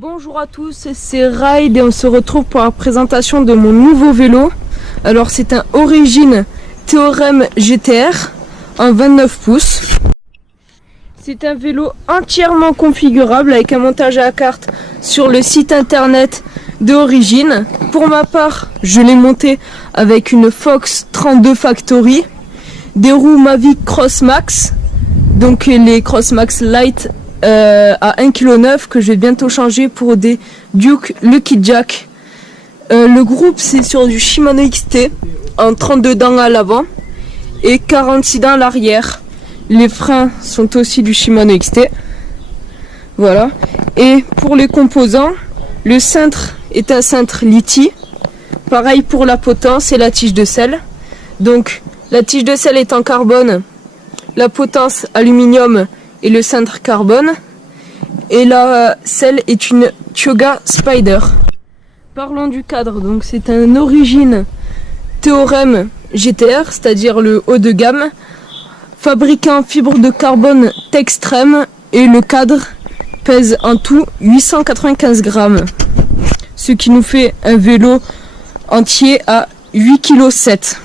Bonjour à tous, c'est Ride et on se retrouve pour la présentation de mon nouveau vélo. Alors c'est un Origin Theorem GTR en 29 pouces. C'est un vélo entièrement configurable avec un montage à la carte sur le site internet de Origin. Pour ma part, je l'ai monté avec une Fox 32 Factory, des roues Mavic Cross Max, donc les Cross Max Light à 1,9 kg que je vais bientôt changer pour des Duke Lucky Jack. Le groupe c'est sur du Shimano XT en 32 dents à l'avant et 46 dents à l'arrière. Les freins sont aussi du Shimano XT. Voilà. Et pour les composants, le cintre est un cintre Liti. Pareil pour la potence et la tige de selle. Donc la tige de selle est en carbone, la potence aluminium et le cintre carbone, et la selle est une Tioga Spider. Parlons du cadre, donc c'est un Origin Theorem GTR, c'est-à-dire le haut de gamme, fabriqué en fibre de carbone Textreme, et le cadre pèse en tout 895 grammes, ce qui nous fait un vélo entier à 8,7 kg.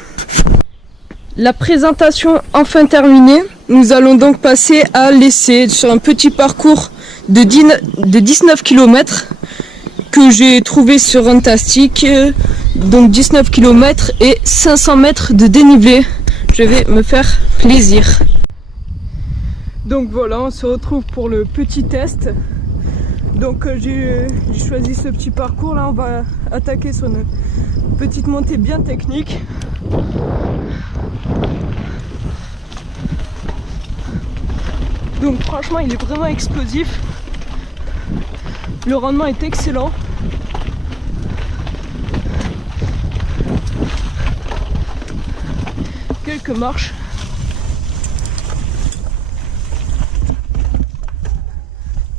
La présentation enfin terminée, nous allons donc passer à l'essai sur un petit parcours de 19 km que j'ai trouvé sur Runtastic, donc 19 km et 500 mètres de dénivelé. Je vais me faire plaisir. Donc voilà, on se retrouve pour le petit test. Donc j'ai choisi ce petit parcours là, on va attaquer sur une petite montée bien technique. Donc franchement il est vraiment explosif, le rendement est excellent. Quelques marches.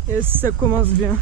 Et ça commence bien.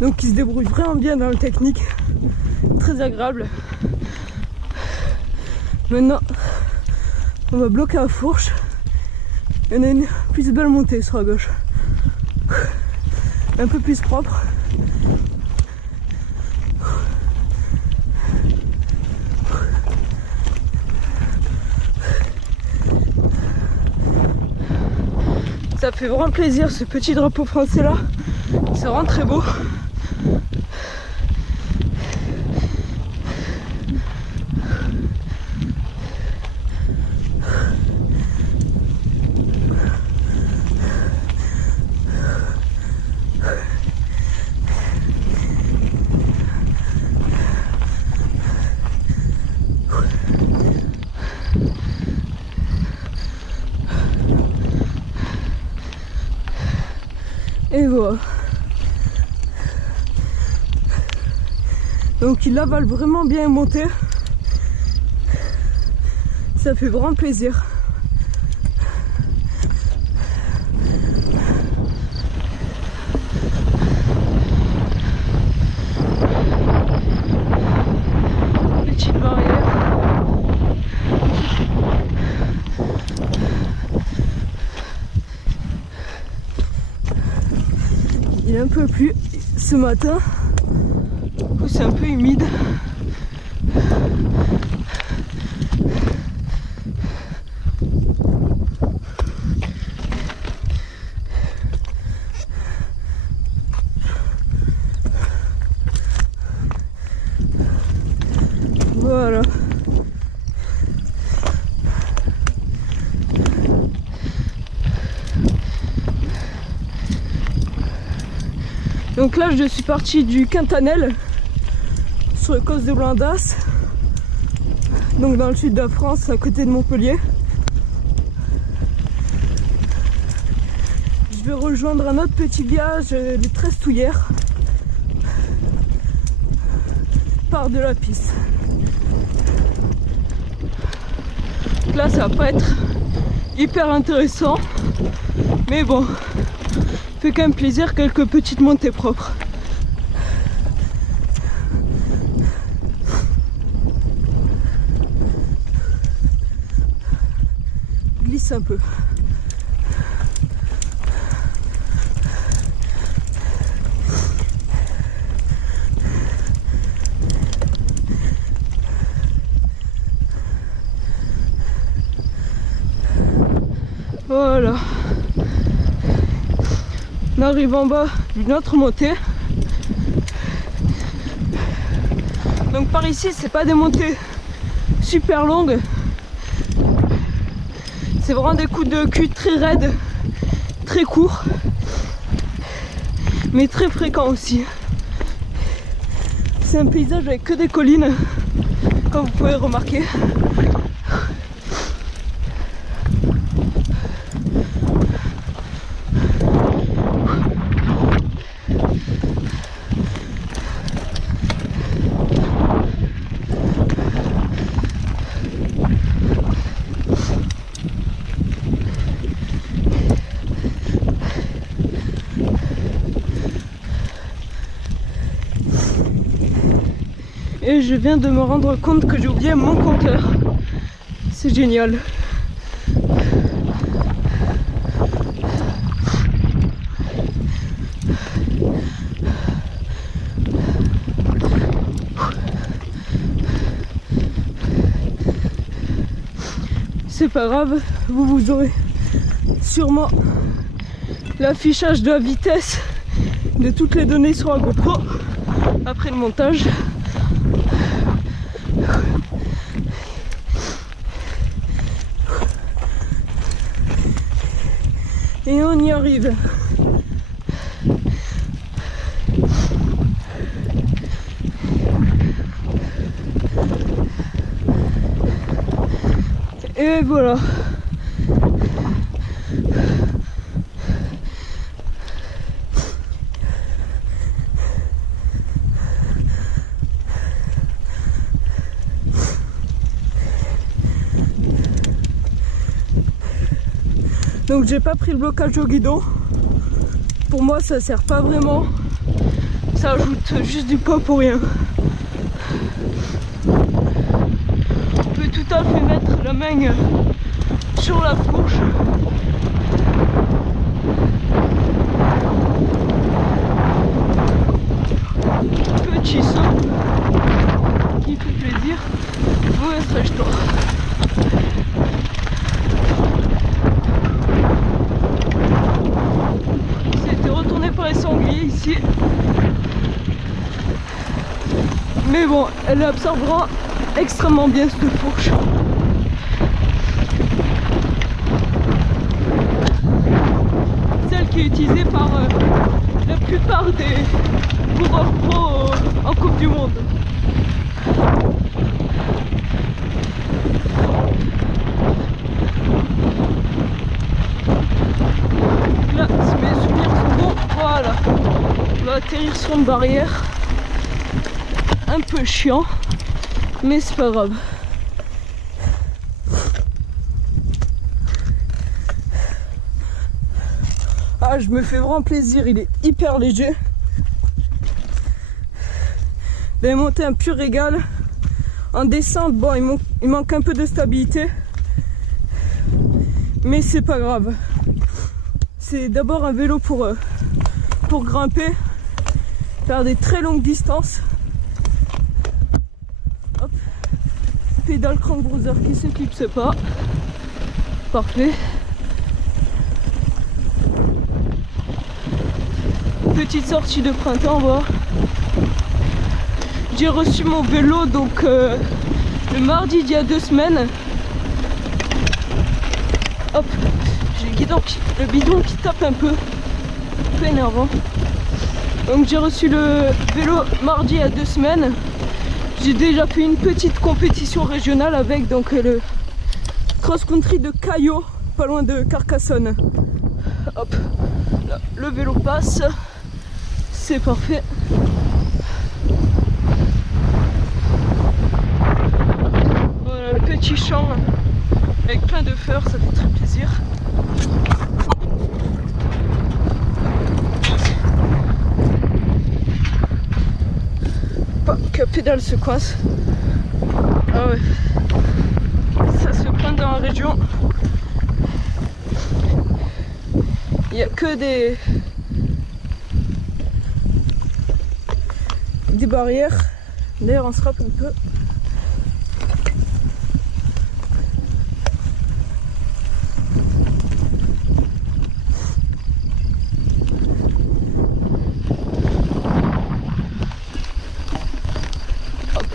Donc il se débrouille vraiment bien dans le technique, très agréable. Maintenant on va bloquer la fourche et on a une plus belle montée sur la gauche, un peu plus propre. Ça fait vraiment plaisir, ce petit drapeau français là, c'est vraiment très beau. Et voilà. Donc il avale vraiment bien monter. Ça fait vraiment plaisir. Petite barrière. Il est un peu plus ce matin, c'est un peu humide. Voilà. Donc là je suis parti du Quintanel sur le col de Blindas, donc dans le sud de la France, à côté de Montpellier. Je vais rejoindre un autre petit village, les Trestouillères, par de la piste. Là ça va pas être hyper intéressant, mais bon, fait quand même plaisir, quelques petites montées propres. Glisse un peu. Voilà. On arrive en bas d'une autre montée. Donc par ici, c'est pas des montées super longues. C'est vraiment des coups de cul très raides, très courts, mais très fréquents aussi. C'est un paysage avec que des collines, comme vous pouvez remarquer. Et je viens de me rendre compte que j'ai oublié mon compteur. C'est génial. C'est pas grave, vous aurez sûrement l'affichage de la vitesse de toutes les données sur la GoPro après le montage. Et on y arrive. Et voilà. Donc j'ai pas pris le blocage au guidon. Pour moi ça sert pas vraiment. Ça ajoute juste du poids pour rien. On peut tout à fait mettre la main sur la fourche. Petit saut qui fait plaisir. Ouais, stresse-toi. Les sangliers ici, mais bon, elle absorbera extrêmement bien cette fourche. Celle qui est utilisée par la plupart des coureurs pro en Coupe du Monde. Là, si mes souvenirs sont bons, voilà. On va atterrir sur une barrière. Un peu chiant, mais c'est pas grave. Ah, je me fais vraiment plaisir, il est hyper léger. Les montées un pur régal. En descente, bon, il manque un peu de stabilité, mais c'est pas grave. C'est d'abord un vélo pour grimper, faire des très longues distances. Hop, pédale crank bruiser qui s'éclipse pas. Parfait. Petite sortie de printemps, voilà. J'ai reçu mon vélo donc le mardi d'il y a 2 semaines. Hop, j'ai le bidon qui tape un peu énervant. Donc j'ai reçu le vélo mardi il y a 2 semaines J'ai déjà fait une petite compétition régionale avec donc le cross-country de Caillot, pas loin de Carcassonne. Hop, là, le vélo passe, c'est parfait. Voilà le petit champ avec plein de fleurs, ça fait très plaisir. Pas que pédale se coince. Ah ouais, ça se prend dans la région. Il n'y a que des barrières. D'ailleurs on se rappe un peu. Hop.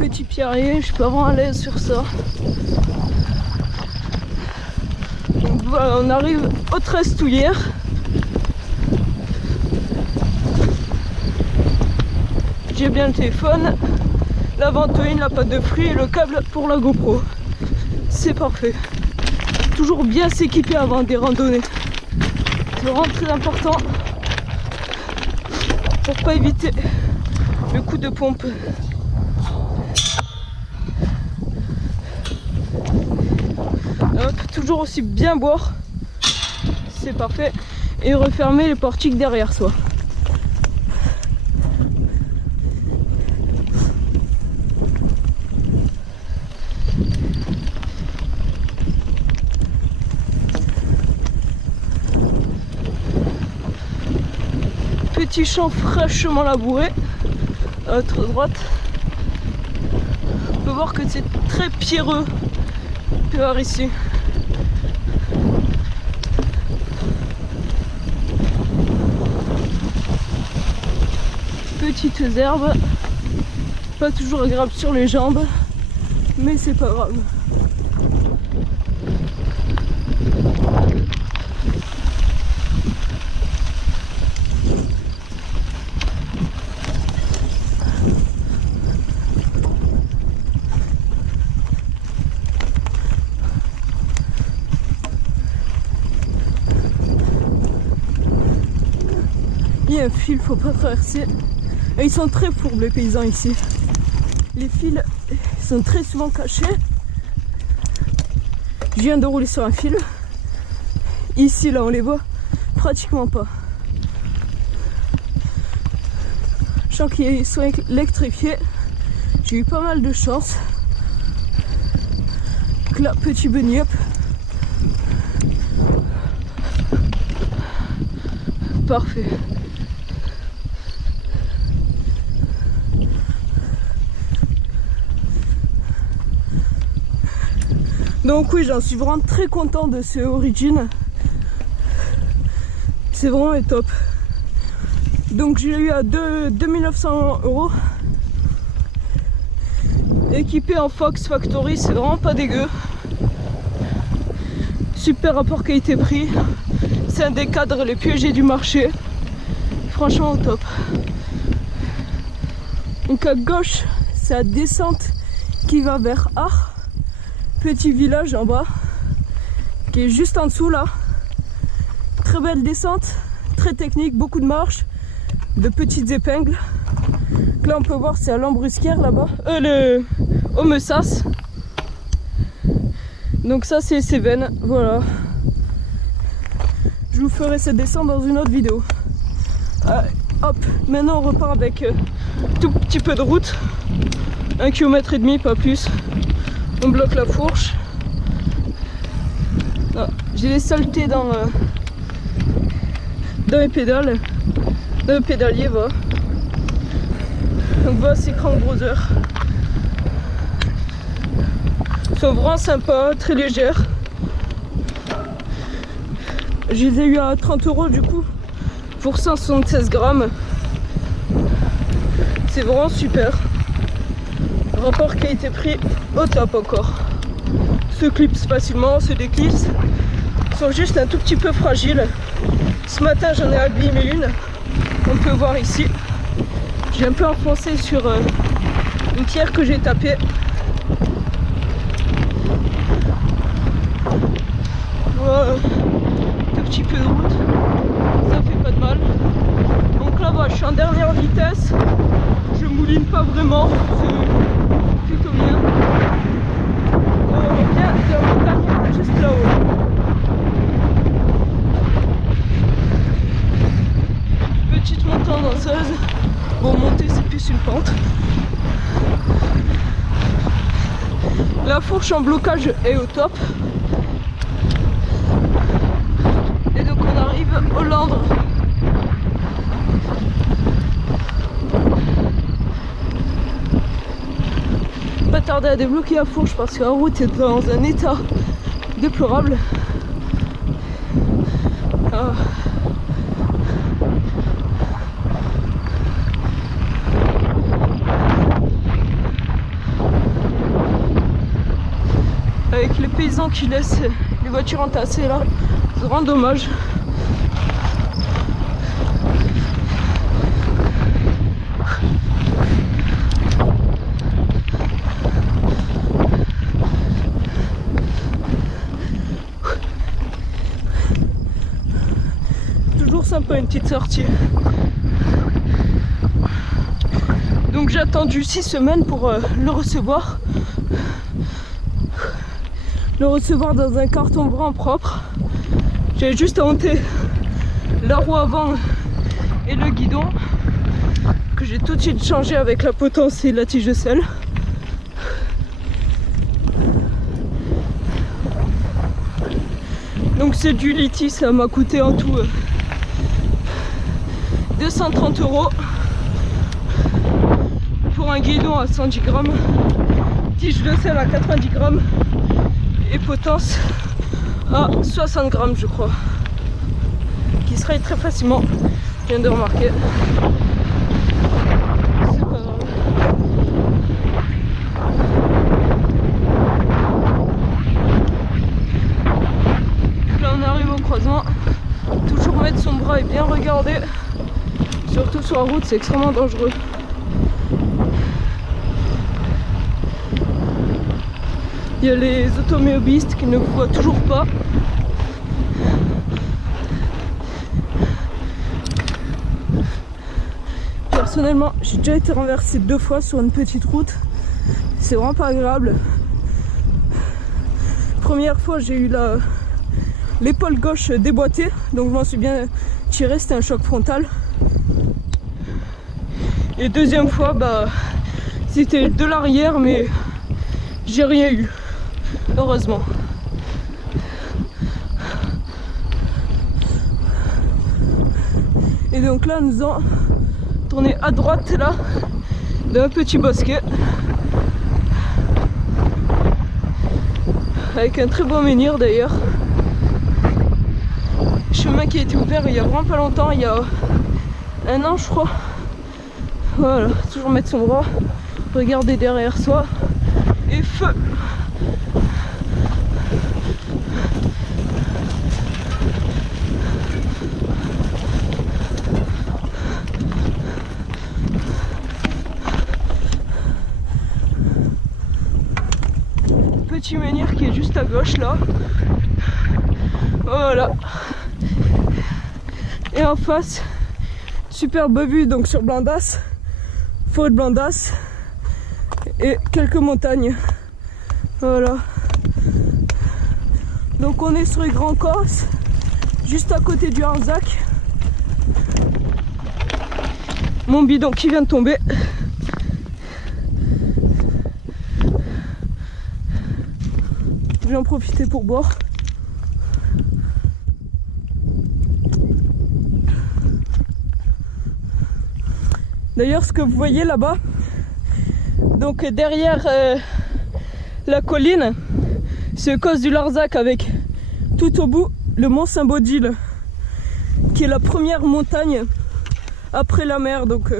Petit pierrier, je suis pas vraiment à l'aise sur ça. Donc voilà, on arrive au Trestouillère. J'ai bien le téléphone, la ventoline, la pâte de fruits et le câble pour la GoPro. C'est parfait. Toujours bien s'équiper avant des randonnées. C'est vraiment très important pour pas éviter le coup de pompe. Hop, toujours aussi bien boire. C'est parfait. Et refermer les portiques derrière soi. Petit champ fraîchement labouré à notre droite. On peut voir que c'est très pierreux par ici. Petites herbes, pas toujours agréable sur les jambes, mais c'est pas grave. Il y a un fil, faut pas traverser. Et ils sont très fourbes les paysans ici. Les fils sont très souvent cachés. Je viens de rouler sur un fil. Ici là on les voit pratiquement pas. Je sens qu'ils sont électrifiés. J'ai eu pas mal de chance. Donc là, petit bunny up. Parfait. Donc oui, j'en suis vraiment très content de ce Origin. C'est vraiment top. Donc j'ai eu à 2900 €. Équipé en Fox Factory, c'est vraiment pas dégueu. Super rapport qualité-prix. C'est un des cadres les plus légers du marché. Franchement au top. Donc à gauche, c'est la descente qui va vers Ars. Petit village en bas qui est juste en dessous là. Très belle descente, très technique, beaucoup de marches, de petites épingles. Donc là on peut voir c'est à l'Ambruscaire là-bas, le Haut-Messas. Donc ça c'est Cévennes, voilà. Je vous ferai cette descente dans une autre vidéo. Hop, maintenant on repart avec tout petit peu de route, 1,5 km, pas plus. On bloque la fourche. J'ai les saletés dans les pédales. Dans le pédalier, va. Donc voilà, c'est Crank Brothers. Ils sont vraiment sympas, très légères. Je les ai eu à 30 € du coup, pour 176 grammes. C'est vraiment super. Rapport qualité-prix au top encore. Se clipse facilement, se déclipse. Ils sont juste un tout petit peu fragiles. Ce matin j'en ai abîmé une. On peut voir ici. J'ai un peu enfoncé sur une pierre que j'ai tapée. Voilà, un petit peu de route, ça fait pas de mal. Donc là bas je suis en dernière vitesse, je mouline pas vraiment, c'est plutôt bien. On vient de la montagne juste là-haut. Petite montagne danseuse, bon monter c'est plus une pente. La fourche en blocage est au top. Et donc on arrive au Landre. Pas tarder à débloquer la fourche parce que la route est dans un état déplorable. Ah. Avec les paysans qui laissent les voitures entassées là, c'est vraiment dommage. Toujours sympa une petite sortie. Donc j'ai attendu 6 semaines pour le recevoir. Le recevoir dans un carton vraiment propre. J'avais juste à monter la roue avant et le guidon que j'ai tout de suite changé avec la potence et la tige de sel. Donc c'est du Liti, ça m'a coûté en tout 230 € pour un guidon à 110 grammes, tige de sel à 90 grammes et potence à 60 grammes je crois, qui se raye très facilement, je viens de remarquer. C'est pas grave. Là on arrive au croisement, toujours mettre son bras et bien regarder, surtout sur la route c'est extrêmement dangereux. Il y a les automobilistes qui ne voient toujours pas. Personnellement, j'ai déjà été renversé 2 fois sur une petite route. C'est vraiment pas agréable. Première fois, j'ai eu l'épaule gauche déboîtée, donc je m'en suis bien tiré, c'était un choc frontal. Et deuxième fois, c'était de l'arrière, mais j'ai rien eu. Heureusement. Et donc là nous allons tourner à droite là d'un petit bosquet avec un très beau menhir d'ailleurs. Chemin qui a été ouvert il y a vraiment pas longtemps, il y a 1 an je crois. Voilà, toujours mettre son bras, regarder derrière soi et feu. Petit menhir qui est juste à gauche là. Voilà. Et en face, superbe vue donc sur Blandas, Faux de Blandas et quelques montagnes. Voilà. Donc on est sur les Grands Corses, juste à côté du Arzac. Mon bidon qui vient de tomber. Je vais en profiter pour boire. D'ailleurs, ce que vous voyez là-bas, donc derrière la colline, c'est le col du Larzac avec tout au bout le mont Saint-Baudile, qui est la première montagne après la mer. Donc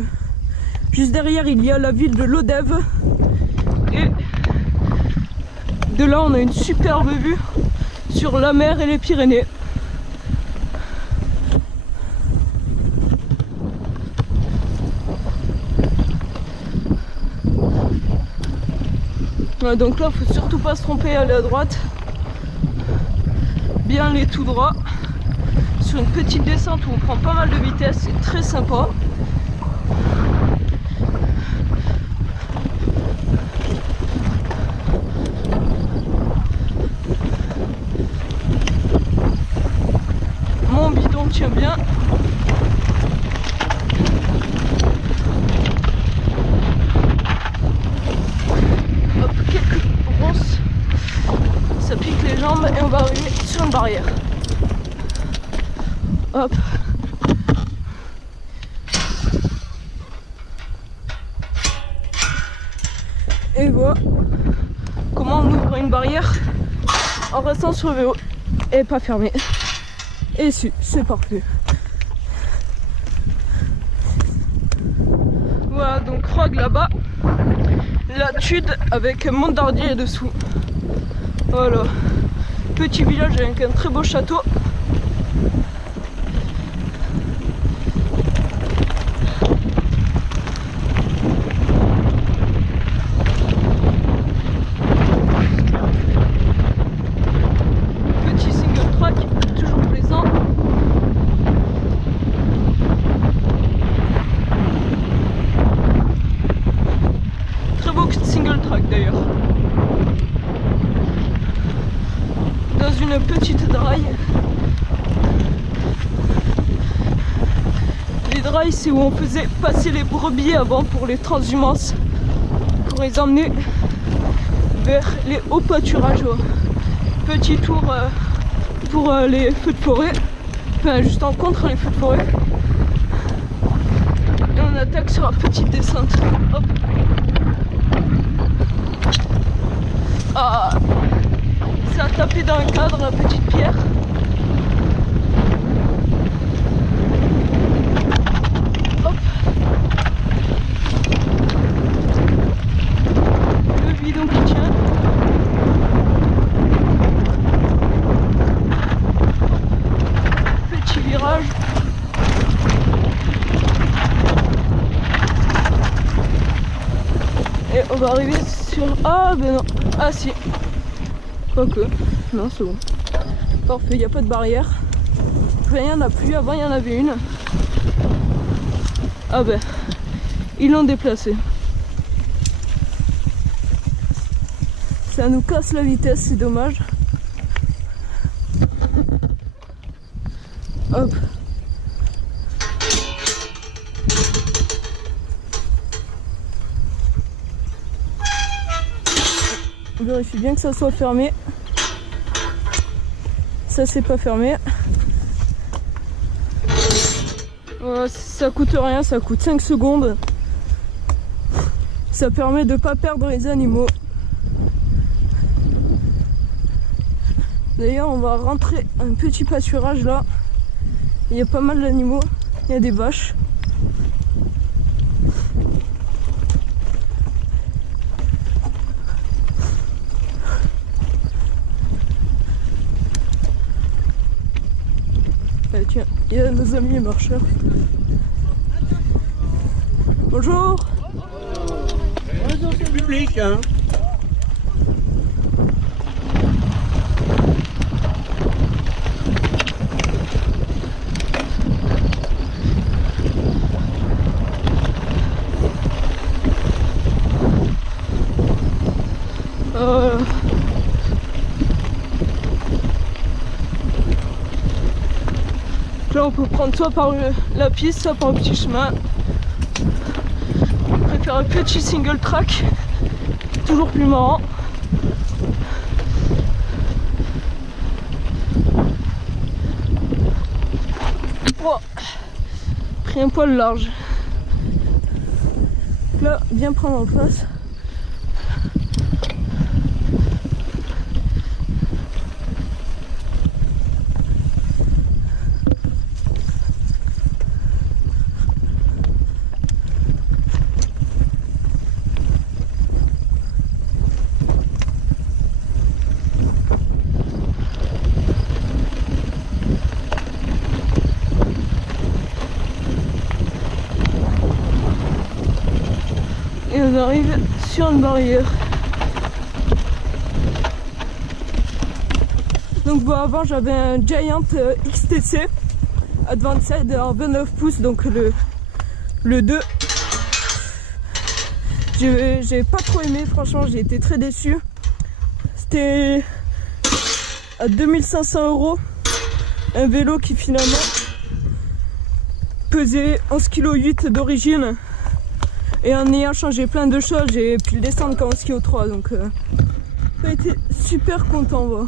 juste derrière, il y a la ville de Lodève. Et de là, on a une superbe vue sur la mer et les Pyrénées. Ouais, donc là, faut surtout pas se tromper, aller à droite. Bien aller tout droit. Sur une petite descente où on prend pas mal de vitesse, c'est très sympa. Mon bidon tient bien. Hop, quelques ronces. Ça pique les jambes et on va arriver sur une barrière. Hop. Et voilà comment on ouvre une barrière en restant sur le vélo et pas fermé. Et c'est parfait. Voilà, donc Rogue là-bas. La Tude avec Montardier dessous. Voilà. Petit village avec un très beau château. Petit single track, toujours plaisant. Très beau single track d'ailleurs. Dans une petite draille. Les drailles, c'est où on faisait passer les brebis avant pour les transhumances, pour les emmener vers les hauts pâturages. Petit tour pour les feux de forêt, enfin juste en contre les feux de forêt. Et on attaque sur la petite descente. Hop. Ah, ça a tapé dans le cadre, la petite pierre. Hop. Le bidon qui tient. Petit virage. Et on va arriver sur... Ah ben non. Ah si. Quoique. Non, c'est bon. Parfait, il n'y a pas de barrière. Il n'y en a plus. Avant, il y en avait une. Ah ben. Ils l'ont déplacé. Ça nous casse la vitesse, c'est dommage. Hop. On vérifie bien que ça soit fermé. Ça c'est pas fermé. Ça coûte rien, ça coûte 5 secondes. Ça permet de pas perdre les animaux. D'ailleurs on va rentrer un petit pâturage là. Il y a pas mal d'animaux. Il y a des vaches. Tiens, il y a nos amis marcheurs. Bonjour. Bonjour, c'est public, hein. Là on peut prendre soit par la piste, soit par un petit chemin. Je préfère un petit single track, toujours plus marrant. Oh, pris un poil large. Là, bien prendre en place. Et on arrive sur une barrière. Donc bon, avant j'avais un Giant XTC Advanced en 29 pouces, donc le 2. J'ai pas trop aimé, franchement j'ai été très déçu. C'était à 2500 €, un vélo qui finalement pesait 11,8 kg d'origine, et en ayant changé plein de choses j'ai pu le descendre qu'en 11,3 kg, donc j'ai été super content, voilà.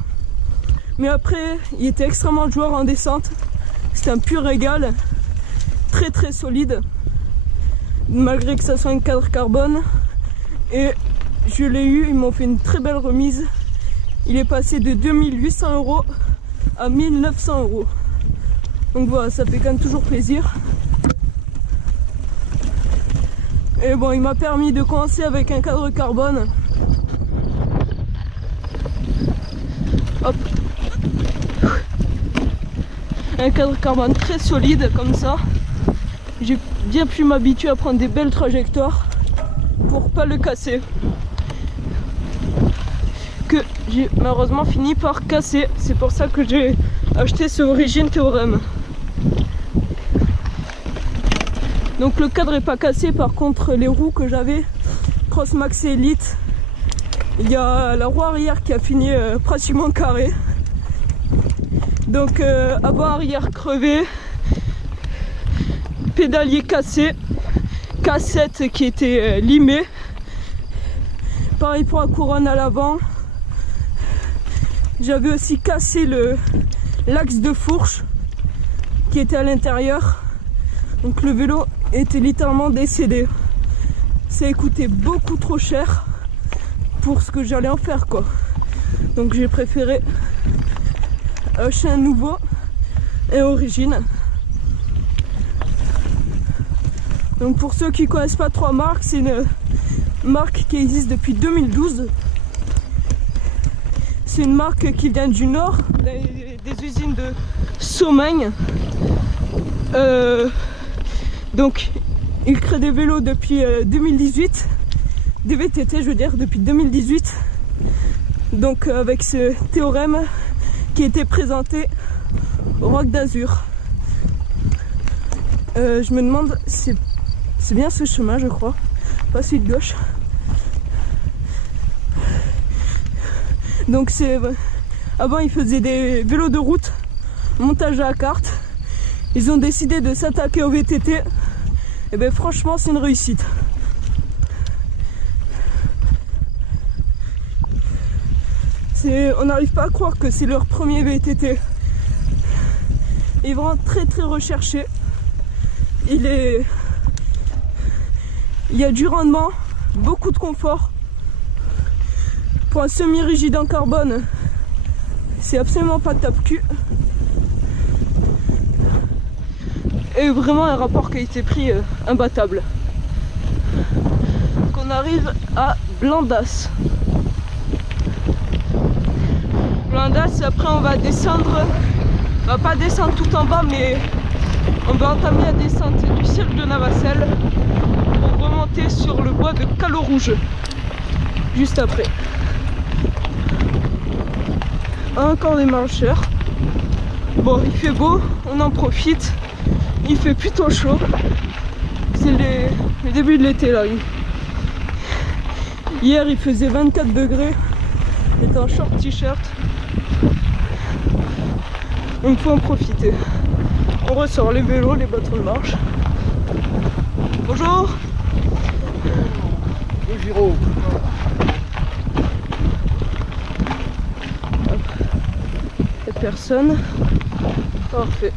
Mais après il était extrêmement joueur en descente, c'était un pur régal, très très solide malgré que ça soit un cadre carbone. Et je l'ai eu, ils m'ont fait une très belle remise. Il est passé de 2800 € à 1900 €. Donc voilà, ça fait quand même toujours plaisir. Et bon, il m'a permis de commencer avec un cadre carbone. Hop. Un cadre carbone très solide comme ça. J'ai bien pu m'habituer à prendre des belles trajectoires pour pas le casser, que j'ai malheureusement fini par casser. C'est pour ça que j'ai acheté ce Origine Théorème. Donc le cadre est pas cassé, par contre les roues que j'avais Crossmax Elite, il y a la roue arrière qui a fini pratiquement carrée. Donc avant arrière crevé, pédalier cassé, cassette qui était limée. Pareil pour la couronne à l'avant. J'avais aussi cassé l'axe de fourche qui était à l'intérieur. Donc le vélo était littéralement décédé. Ça a coûté beaucoup trop cher pour ce que j'allais en faire, quoi. Donc j'ai préféré acheter un nouveau et Origine. Donc pour ceux qui connaissent pas Trois Marques, c'est une marque qui existe depuis 2012. C'est une marque qui vient du nord, des usines de Somagne. Donc ils créent des vélos depuis 2018, des VTT je veux dire, depuis 2018. Donc avec ce Théorème qui a été présenté au Rock d'Azur. Je me demande, c'est bien ce chemin je crois, pas celui de gauche. Donc c'est avant ils faisaient des vélos de route, montage à la carte. Ils ont décidé de s'attaquer au VTT. Et ben franchement c'est une réussite. On n'arrive pas à croire que c'est leur premier VTT. Il est vraiment très très recherché. Il y a du rendement, beaucoup de confort. Pour un semi-rigide en carbone, c'est absolument pas tape-cul. Et vraiment un rapport qualité-prix imbattable. Donc on arrive à Blandas. Blandas, après on va descendre. On va pas descendre tout en bas, mais on va entamer la descente du cirque de Navacelles pour remonter sur le bois de Calo Rouge juste après. Encore des marcheurs. Bon, il fait beau, on en profite. Il fait plutôt chaud. C'est le début de l'été là. Hier il faisait 24 degrés. J'étais en short t-shirt. Donc faut en profiter. On ressort les vélos, les bâtons de marche. Bonjour. Le Giro. Il n'y a personne. Parfait.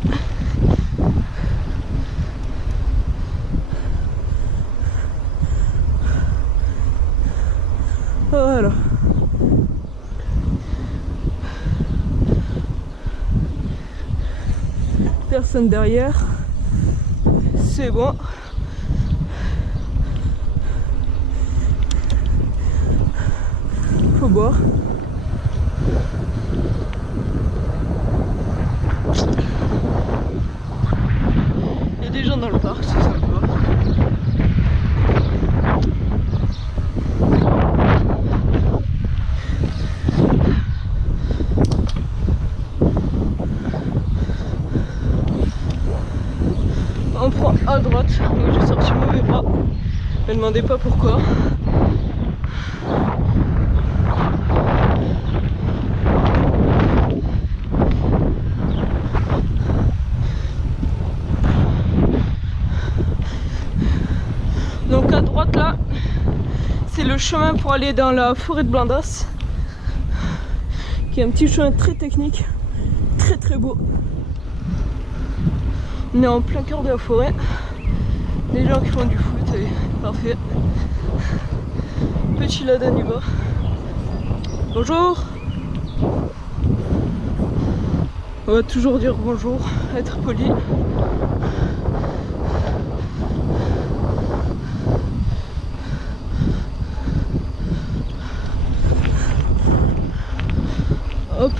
Voilà. Personne derrière. C'est bon. Faut boire. Il y a des gens dans le parc, c'est sympa. Me demandez pas pourquoi. Donc à droite là, c'est le chemin pour aller dans la forêt de Blindas, qui est un petit chemin très technique, très très beau. On est en plein cœur de la forêt. Les gens qui font du foot, parfait. Petit Lada du bas. Bonjour. On va toujours dire bonjour, être poli. Hop.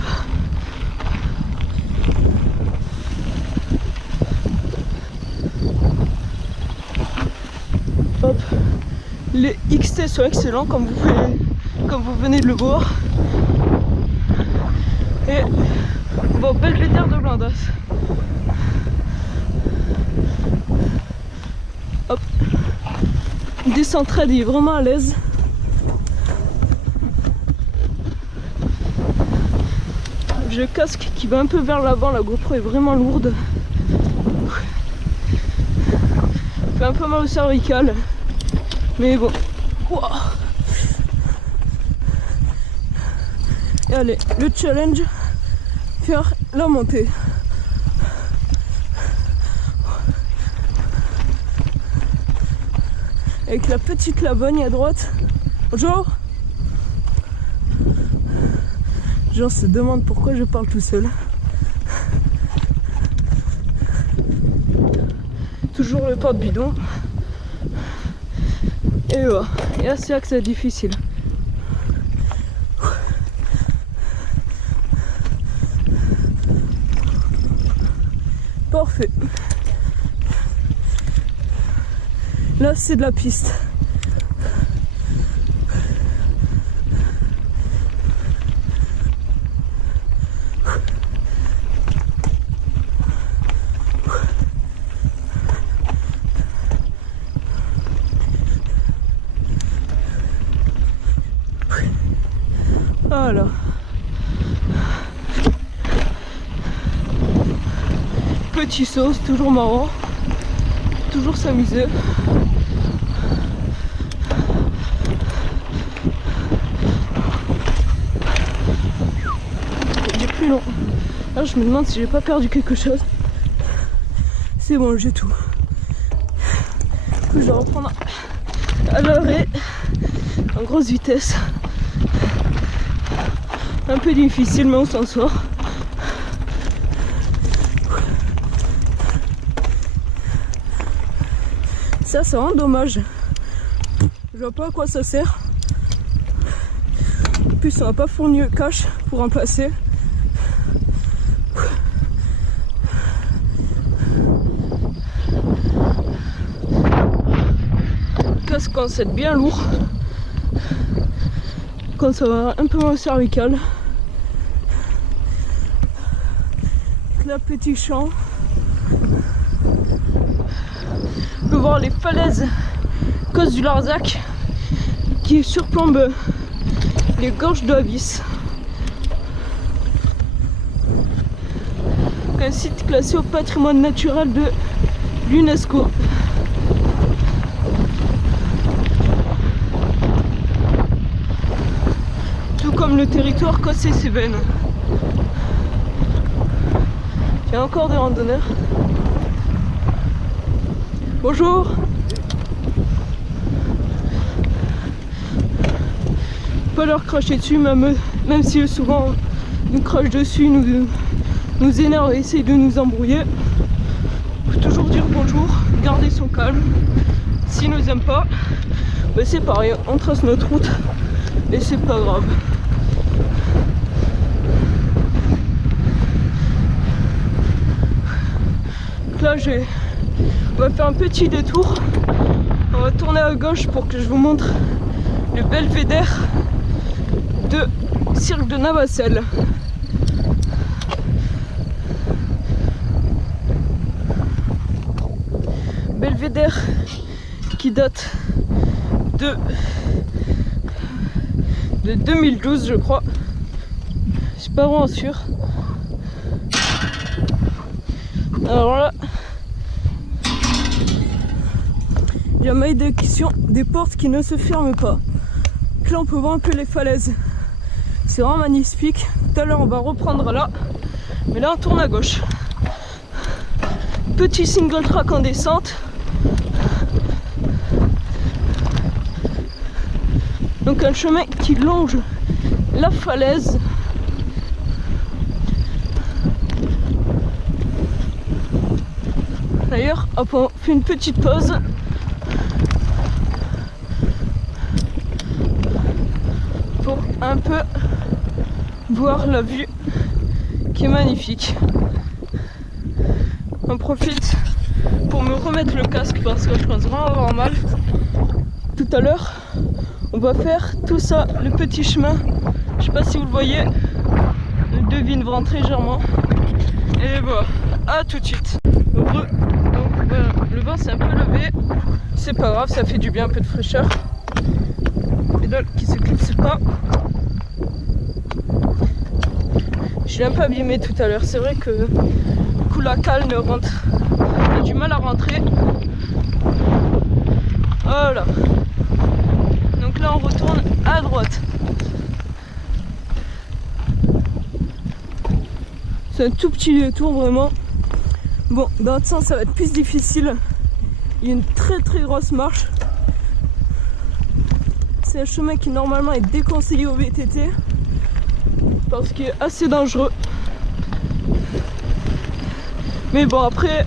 Hop. Les XT sont excellents comme vous venez de le voir. Et on va au Belvédère de Blindas. Hop. Descente trade, il est vraiment à l'aise. J'ai le casque qui va un peu vers l'avant, la GoPro est vraiment lourde. Fait un peu mal au cervical. Mais bon. Wow. Et allez, le challenge, faire la montée. Avec la petite Lavogne à droite. Bonjour. Les gens se demandent pourquoi je parle tout seul. Toujours le porte-bidon. Et voilà. Et là c'est là que c'est difficile. Parfait. Là c'est de la piste. Voilà. Petit saut, c'est toujours marrant. Toujours s'amuser. J'ai plus long. Là je me demande si j'ai pas perdu quelque chose. C'est bon, j'ai tout. Du coup je vais reprendre à l'arrêt en grosse vitesse. Un peu difficile mais on s'en sort. Ça c'est vraiment dommage. Je vois pas à quoi ça sert. En plus on n'a pas fourni le cache pour remplacer. Le casque quand c'est bien lourd. Quand ça va un peu moins au cervical. Là, petit champ. On peut voir les falaises Causse du Larzac qui surplombe les gorges de Avis. Un site classé au patrimoine naturel de l'UNESCO. Tout comme le territoire Cossé-Cévennes. Il y a encore des randonneurs. Bonjour. Pas leur cracher dessus, même si eux souvent nous crachent dessus, nous énervent et essayent de nous embrouiller. Faut toujours dire bonjour, garder son calme. S'ils nous aiment pas, ben c'est pareil, on trace notre route et c'est pas grave. Là on va faire un petit détour, on va tourner à gauche pour que je vous montre le belvédère de Cirque de Navacelles. Belvédère qui qui date de 2012 je crois. Je suis pas vraiment sûr. Alors là, il y a malédiction des portes qui ne se ferment pas. Donc là on peut voir un peu les falaises. C'est vraiment magnifique. Tout à l'heure on va reprendre là. Mais là on tourne à gauche. Petit single track en descente. Donc un chemin qui longe la falaise. D'ailleurs, hop, on fait une petite pause. Pour un peu voir la vue qui est magnifique. On profite pour me remettre le casque parce que je pense vraiment avoir mal. Tout à l'heure, on va faire tout ça, le petit chemin. Je sais pas si vous le voyez. Le devine vraiment très légèrement. Et voilà, à tout de suite. Heureux. Donc voilà, le vent s'est un peu levé. C'est pas grave, ça fait du bien, un peu de fraîcheur. Pédale qui s'éclipse pas. Je l'ai un peu abîmé tout à l'heure. C'est vrai que du coup la cale ne rentre. J'ai du mal à rentrer. Voilà. Donc là on retourne à droite. C'est un tout petit détour vraiment. Bon, dans l'autre sens ça va être plus difficile. Il y a une très grosse marche. C'est un chemin qui normalement est déconseillé au VTT parce qu'il est assez dangereux. Mais bon, après,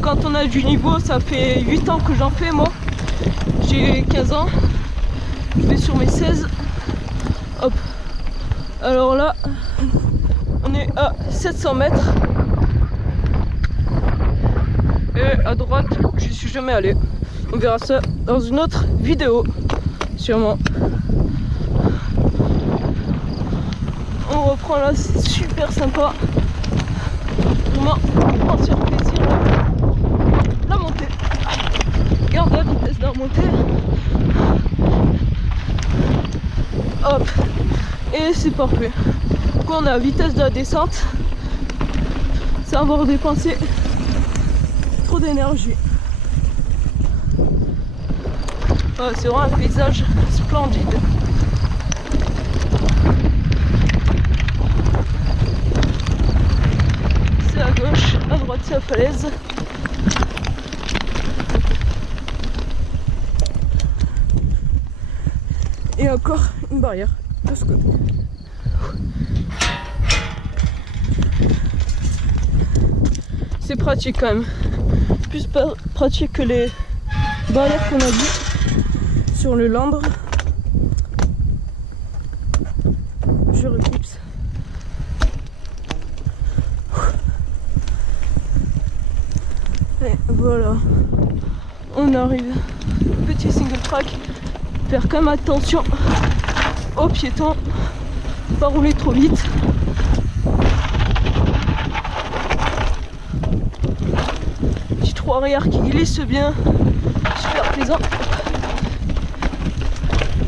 quand on a du niveau, ça fait 8 ans que j'en fais moi. J'ai 15 ans. Je vais sur mes 16. Hop. Alors là, on est à 700 mètres. Et à droite, j'y suis jamais allé. On verra ça dans une autre vidéo, sûrement. On reprend là, c'est super sympa. Vraiment, on prend sur plaisir. La montée. Regarde la vitesse de la remontée. Hop. Et c'est parfait. Du coup, on est à la vitesse de la descente. Sans avoir dépensé trop d'énergie. C'est vraiment un paysage splendide. C'est à gauche, à droite c'est la falaise. Et encore une barrière de ce côté. C'est pratique quand même. Plus pratique que les barrières qu'on a vues sur le Landre. Je reclipse. Et voilà. On arrive. Petit single track. Faire quand même attention aux piétons. Pas rouler trop vite. Petit trou arrière qui glisse bien. Super plaisant.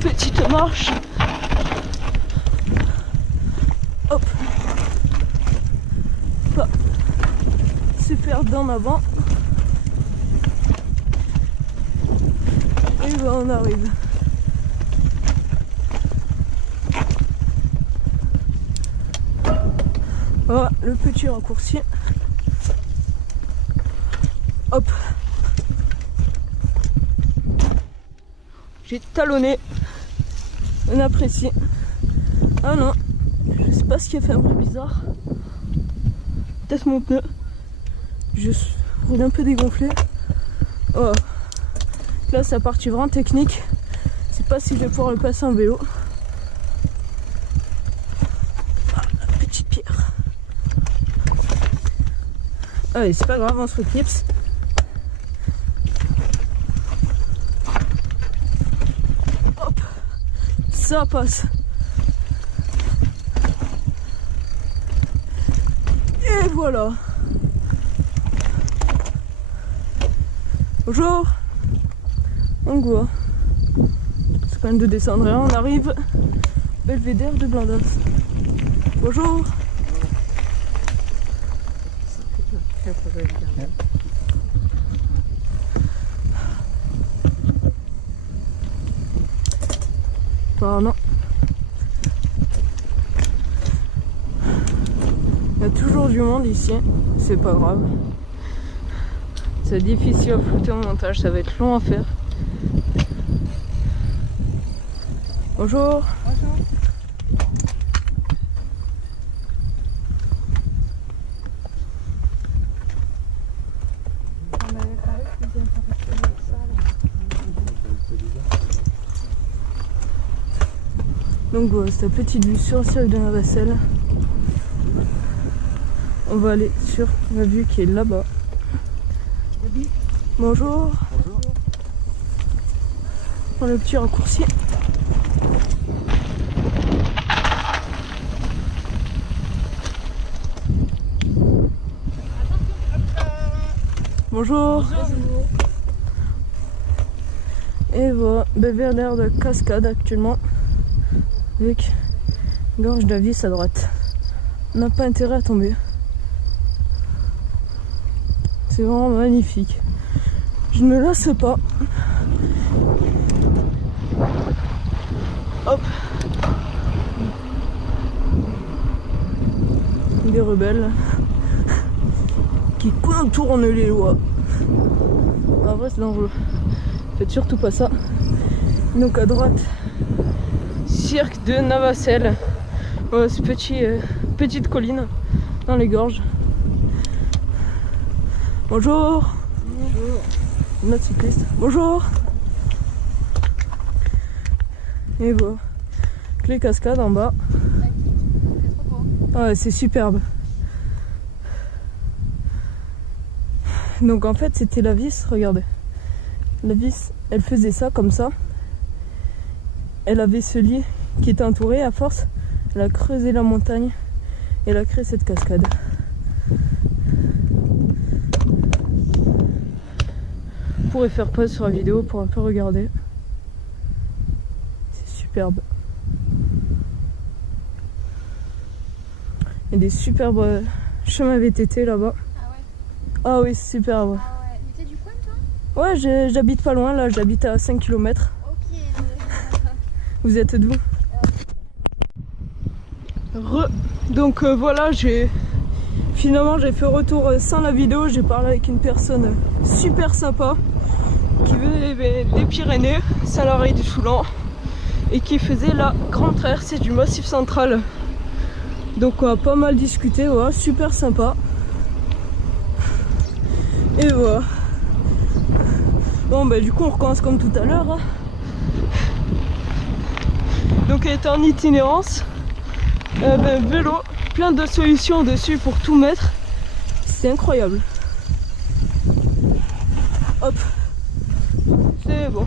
Petite marche. Hop. Pas se perdre en avant. Et ben on arrive. Voilà le petit raccourci. Hop. J'ai talonné. On apprécie. Ah non. Je sais pas ce qui a fait un bruit bizarre. Peut-être mon pneu. Je roule un peu dégonflé. Oh. Là c'est la partie vraiment technique. Je sais pas si je vais pouvoir le passer en vélo. Ah, la petite pierre. Allez, c'est pas grave, on se reclipse. Hop, ça passe. Et voilà. Bonjour. Donc voilà. C'est quand même de descendre. Et là, on arrive Belvédère de Blindas. Bonjour. Ah non. Il y a toujours du monde ici, c'est pas grave. C'est difficile à flouter au montage, ça va être long à faire. Bonjour. Bonjour. On m'avait parlé que vous intéressez avec ça là. Donc voilà, c'est la petite vue sur le ciel de Navacelles. On va aller sur la vue qui est là-bas. Bonjour. Bonjour. On prend le petit raccourci. Bonjour. Et voilà, Belvédère de cascade actuellement. Avec gorge d'Avis à droite. On n'a pas intérêt à tomber. C'est vraiment magnifique. Je ne me lasse pas. Hop. Des rebelles qui contournent les lois. En vrai c'est dangereux. Faites surtout pas ça. Donc à droite, cirque de Navacelles. Voilà, ce petite colline dans les gorges. Bonjour. Bonjour. Notre cycliste. Bonjour. Et voilà. Les cascades en bas. C'est trop beau. Ouais, c'est superbe. Donc en fait c'était la vis, regardez. La vis, elle faisait ça comme ça. Elle avait ce lit qui était entouré, à force, elle a creusé la montagne et elle a créé cette cascade. Vous pourrez faire pause sur la vidéo pour un peu regarder. C'est superbe. Il y a des superbes chemins VTT là-bas. Ah ouais. Ah oui, c'est superbe. Ah ouais. Mais t'es du coin toi? Ouais, j'habite pas loin là, j'habite à 5 km. Ok. Vous êtes d'où? Donc voilà, finalement j'ai fait retour sans la vidéo, j'ai parlé avec une personne super sympa qui venait des Pyrénées, salarié du Soulan, et qui faisait la grande traversée du Massif central. Donc on a pas mal discuté, voilà, super sympa. Et voilà. Bon bah du coup on recommence comme tout à l'heure. Hein. Donc elle était en itinérance. Vélo, plein de solutions dessus pour tout mettre. C'est incroyable. Hop. C'est bon.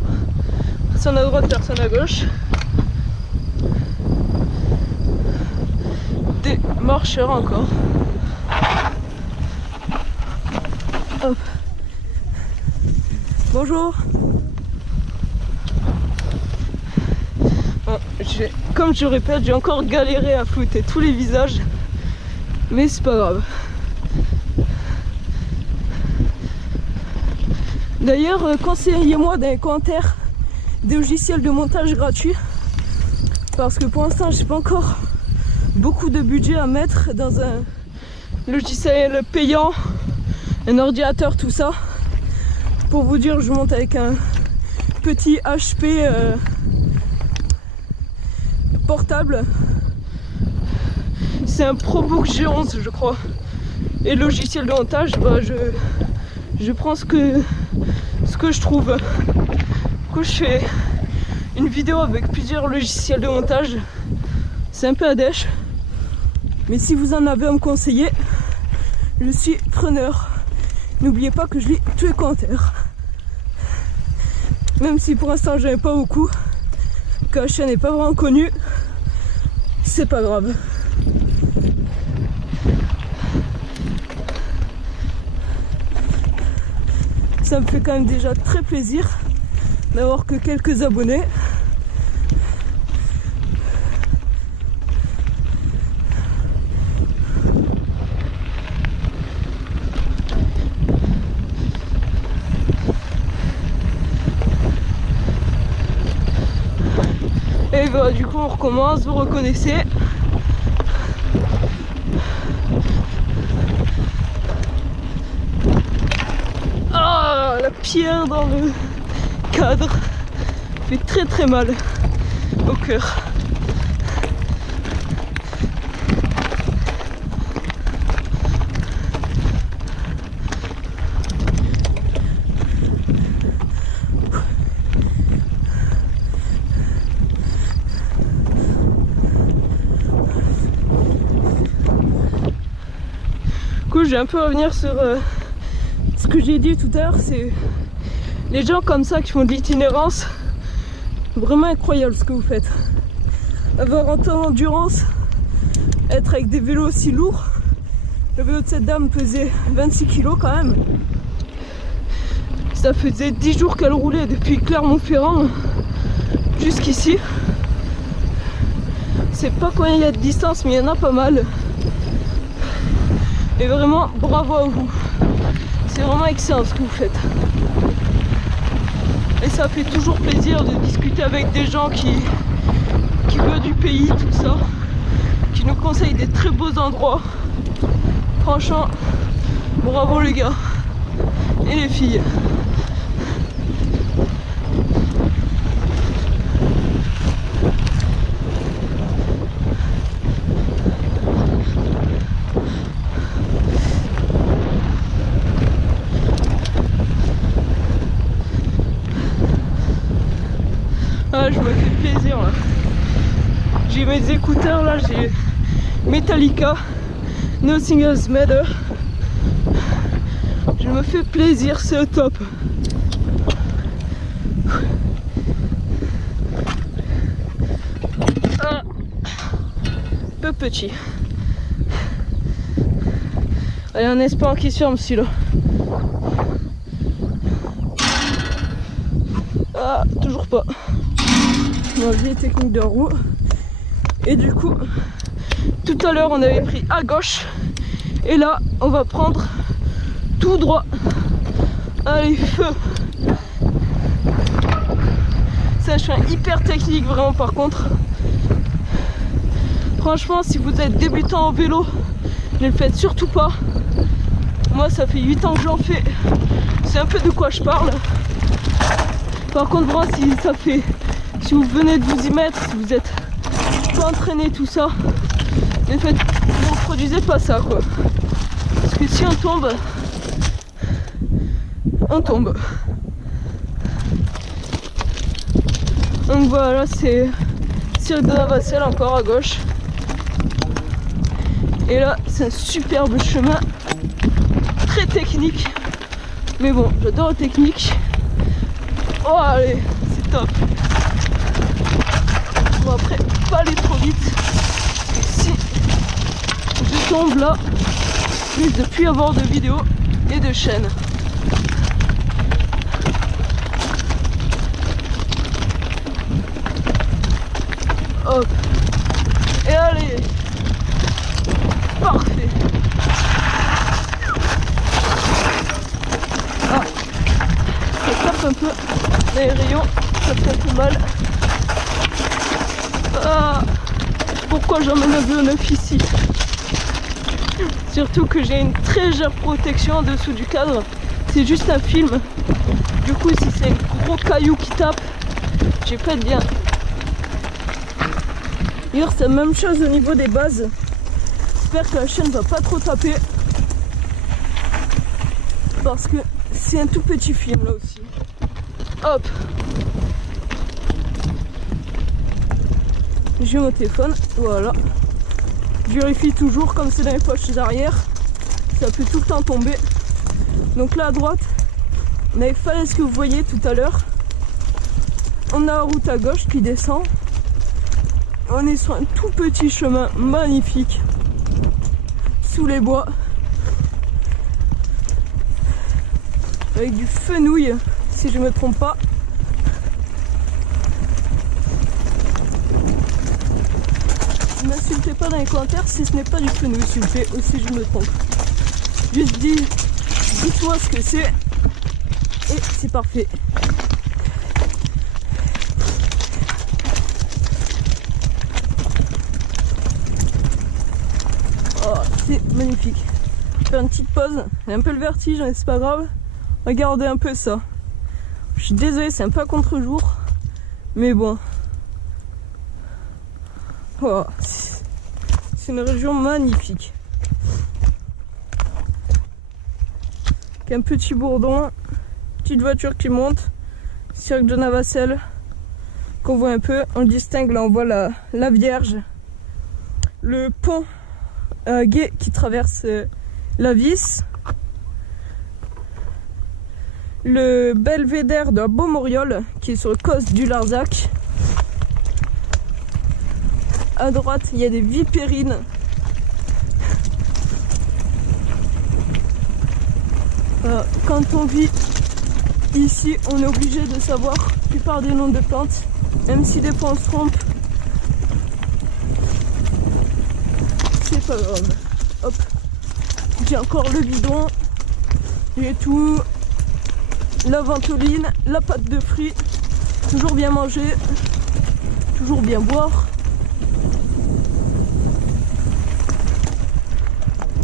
Personne à droite, personne à gauche. Des marcheurs encore. Hop. Bonjour. Bon, comme je répète, j'ai encore galéré à flouter tous les visages, mais c'est pas grave. D'ailleurs, conseillez-moi dans les commentaires des logiciels de montage gratuits, parce que pour l'instant, j'ai pas encore beaucoup de budget à mettre dans un logiciel payant, un ordinateur, tout ça. Pour vous dire, je monte avec un petit HP portable. C'est un ProBook G11 je crois. Et le logiciel de montage, bah, je prends ce que je trouve. Du coup je fais une vidéo avec plusieurs logiciels de montage. C'est un peu à dèche. Mais si vous en avez à me conseiller, je suis preneur. N'oubliez pas que je lis tous les commentaires. Même si pour l'instant j'en ai pas beaucoup, que la chaîne n'est pas vraiment connue, c'est pas grave. Ça me fait quand même déjà très plaisir n'avoir que quelques abonnés. Et bah du coup on recommence, vous reconnaissez. Ah, la pierre dans le cadre fait très très mal au cœur. Je vais un peu revenir sur ce que j'ai dit tout à l'heure, c'est les gens comme ça qui font de l'itinérance, vraiment incroyable ce que vous faites. Avoir un temps d'endurance, être avec des vélos aussi lourds. Le vélo de cette dame pesait 26 kg quand même. Ça faisait 10 jours qu'elle roulait depuis Clermont-Ferrand jusqu'ici. C'est pas combien il y a de distance, mais il y en a pas mal. Et vraiment, bravo à vous. C'est vraiment excellent ce que vous faites. Et ça fait toujours plaisir de discuter avec des gens qui veulent du pays, tout ça. Qui nous conseillent des très beaux endroits. Franchement, bravo les gars. Et les filles. Ah, je me fais plaisir là. J'ai mes écouteurs là, j'ai Metallica, Nothing Else Matter. Je me fais plaisir, c'est au top. Ah, peu petit. Allez, un espoir qui se ferme celui-là. Ah, toujours pas. On a les techniques de roue. Et du coup, tout à l'heure on avait pris à gauche. Et là, on va prendre tout droit. Allez, feu! C'est un chemin hyper technique vraiment par contre. Franchement, si vous êtes débutant en vélo, ne le faites surtout pas. Moi, ça fait 8 ans que j'en fais. C'est un peu de quoi je parle. Par contre, moi, si vous venez de vous y mettre, si vous êtes pas entraîné, tout ça, ne reproduisez pas ça, quoi. Parce que si on tombe, on tombe. Donc voilà, c'est Cirque de la Vasselle encore à gauche. Et là, c'est un superbe chemin, très technique. Mais bon, j'adore la technique. Oh allez, c'est top. Bon après, pas aller trop vite. Si je tombe là, je risque de plus avoir de vidéos et de chaînes. Hop. Et allez. Parfait. Ah. Ça tape un peu les rayons, ça fait un peu mal. Ah. Pourquoi j'emmène un vélo neuf ici? Surtout que j'ai une très légère protection en dessous du cadre. C'est juste un film. Du coup, si c'est un gros caillou qui tape, j'ai pas de bien. D'ailleurs, c'est la même chose au niveau des bases. J'espère que la chaîne va pas trop taper. Parce que c'est un tout petit film là aussi. Hop. J'ai mon téléphone. Voilà. Je vérifie toujours comme c'est dans les poches arrière. Ça peut tout le temps tomber. Donc là à droite, on a les falaises que vous voyez tout à l'heure. On a la route à gauche qui descend. On est sur un tout petit chemin magnifique. Sous les bois. Avec du fenouil, si je me trompe pas. pas dans les commentaires si ce n'est pas du fenouil, s'il vous plaît, ou si je me trompe. Juste dites-moi ce que c'est. Et c'est parfait. Oh, c'est magnifique. Je vais faire une petite pause. J'ai un peu le vertige, mais c'est pas grave. Regardez un peu ça. Je suis désolée, c'est un peu à contre-jour. Mais bon. Oh, c'est une région magnifique. Avec un petit bourdon. Petite voiture qui monte. Cirque de Navacelle. Qu'on voit un peu. On le distingue, là on voit la Vierge. Le pont Gué qui traverse la Vis. Le belvédère de Beaumoriol qui est sur le coste du Larzac. À droite, il y a des vipérines. Quand on vit ici, on est obligé de savoir la plupart des noms de plantes, même si des fois on se trompe. C'est pas grave. Hop, j'ai encore le bidon, j'ai tout, la ventoline, la pâte de fruits, toujours bien manger, toujours bien boire.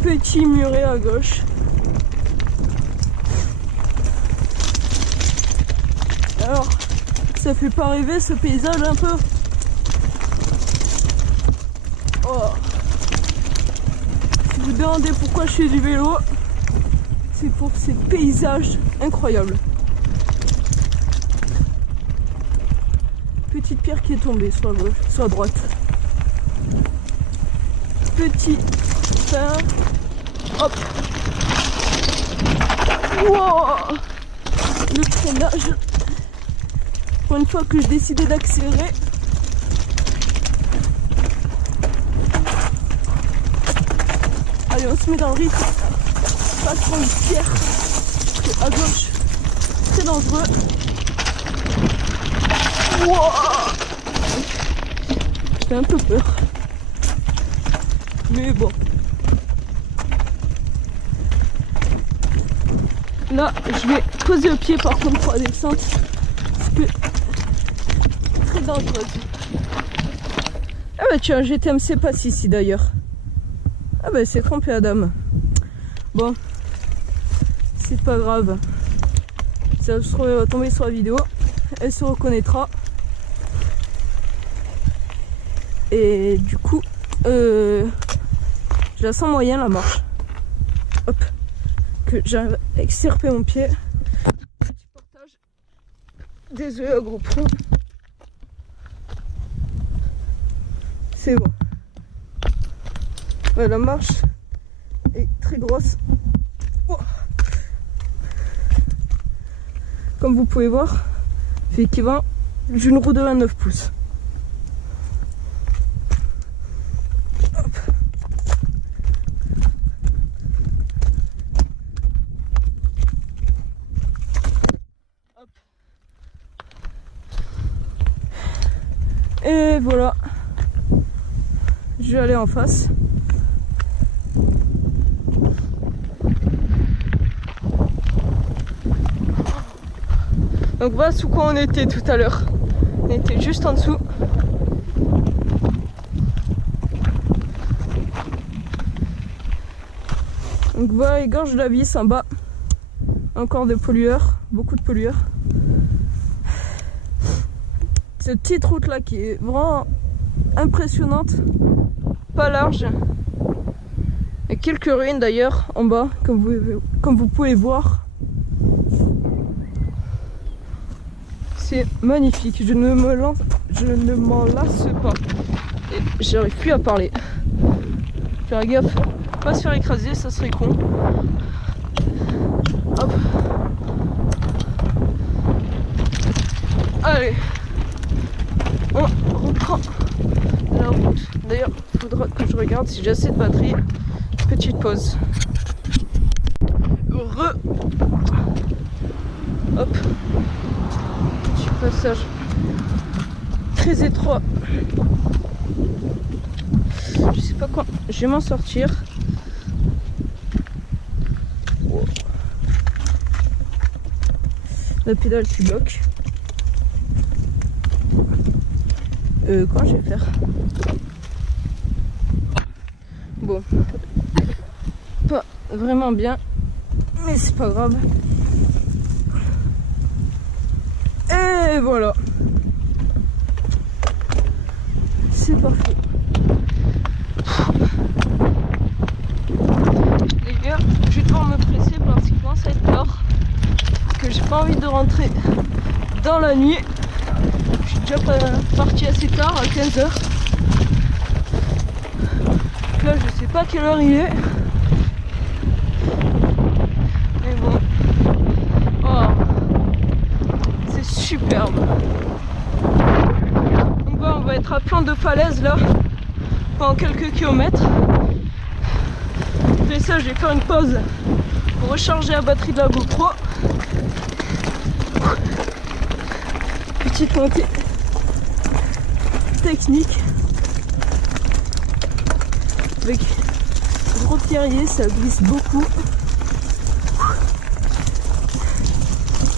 Petit muret à gauche. Alors, ça fait pas rêver ce paysage un peu? Oh. Si vous demandez pourquoi je fais du vélo, c'est pour ces paysages incroyables. Petite pierre qui est tombée sur la gauche, sur la droite. Petit fin. Hop. Wow. Le freinage. Pour une fois que je décidais d'accélérer. Allez, on se met dans le rythme. Pas trop de pierre. Parce que à gauche, c'est dangereux. Wow. J'ai un peu peur. Mais bon. Là, je vais poser le pied par contre pour la descente. Parce que très dangereuse. Ah bah tiens, GTMC passe ici d'ailleurs. Ah bah c'est trompé la dame. Bon, c'est pas grave. Ça va tomber sur la vidéo. Elle se reconnaîtra. Et du coup, je la sens moyen la marche. Hop, que j'arrive à extirper mon pied. Petit portage. Désolé à gros prong. C'est bon. Ouais, la marche est très grosse. Oh. Comme vous pouvez voir, c'est équivalent d'une roue de 29 pouces. Et voilà, je vais aller en face. Donc voilà sous quoi on était tout à l'heure. On était juste en dessous. Donc voilà les gorges de la Vis en bas. Encore des pollueurs, beaucoup de pollueurs. Cette petite route là qui est vraiment impressionnante, pas large. Il y a quelques ruines d'ailleurs en bas, comme vous pouvez voir. C'est magnifique, je ne m'en lasse pas. Et j'arrive plus à parler. Faire gaffe, pas se faire écraser, ça serait con. Hop. Allez. On reprend la route. D'ailleurs, il faudra que je regarde si j'ai assez de batterie. Petite pause. Hop. Petit passage très étroit. Je sais pas quand je vais m'en sortir. Wow. La pédale qui bloque. Comment je vais faire? Bon. Pas vraiment bien. Mais c'est pas grave. Et voilà. C'est parfait. Les gars, je vais devoir me presser parce qu'il commence à être tard. Que j'ai pas envie de rentrer dans la nuit. Je suis déjà parti assez tard, à 15h. Là, je sais pas quelle heure il est. Mais bon. Oh. C'est superbe. Donc on va être à flanc de falaise là pendant quelques kilomètres. Après ça, je vais faire une pause pour recharger la batterie de la GoPro. Petite montée technique avec gros pierrier, ça glisse beaucoup.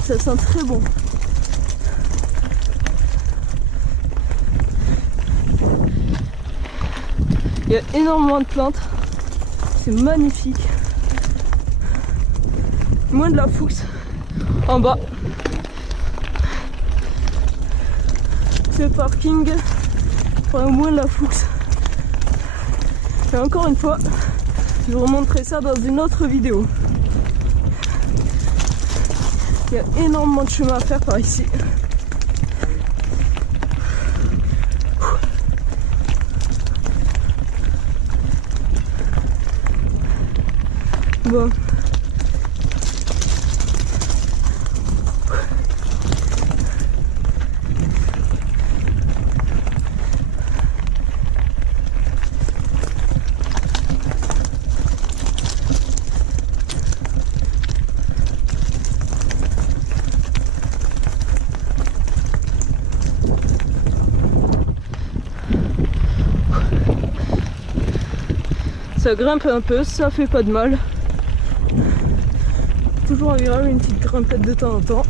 Ça sent très bon. Il y a énormément de plantes. C'est magnifique. Moins de la Fuchs en bas. C'est le parking. Enfin, moins de la Fuchs. Et encore une fois, je vous remontrerai ça dans une autre vidéo. Il y a énormément de chemin à faire par ici. Bon. Ça grimpe un peu, ça fait pas de mal. Toujours agréable, une petite grimpette de temps en temps.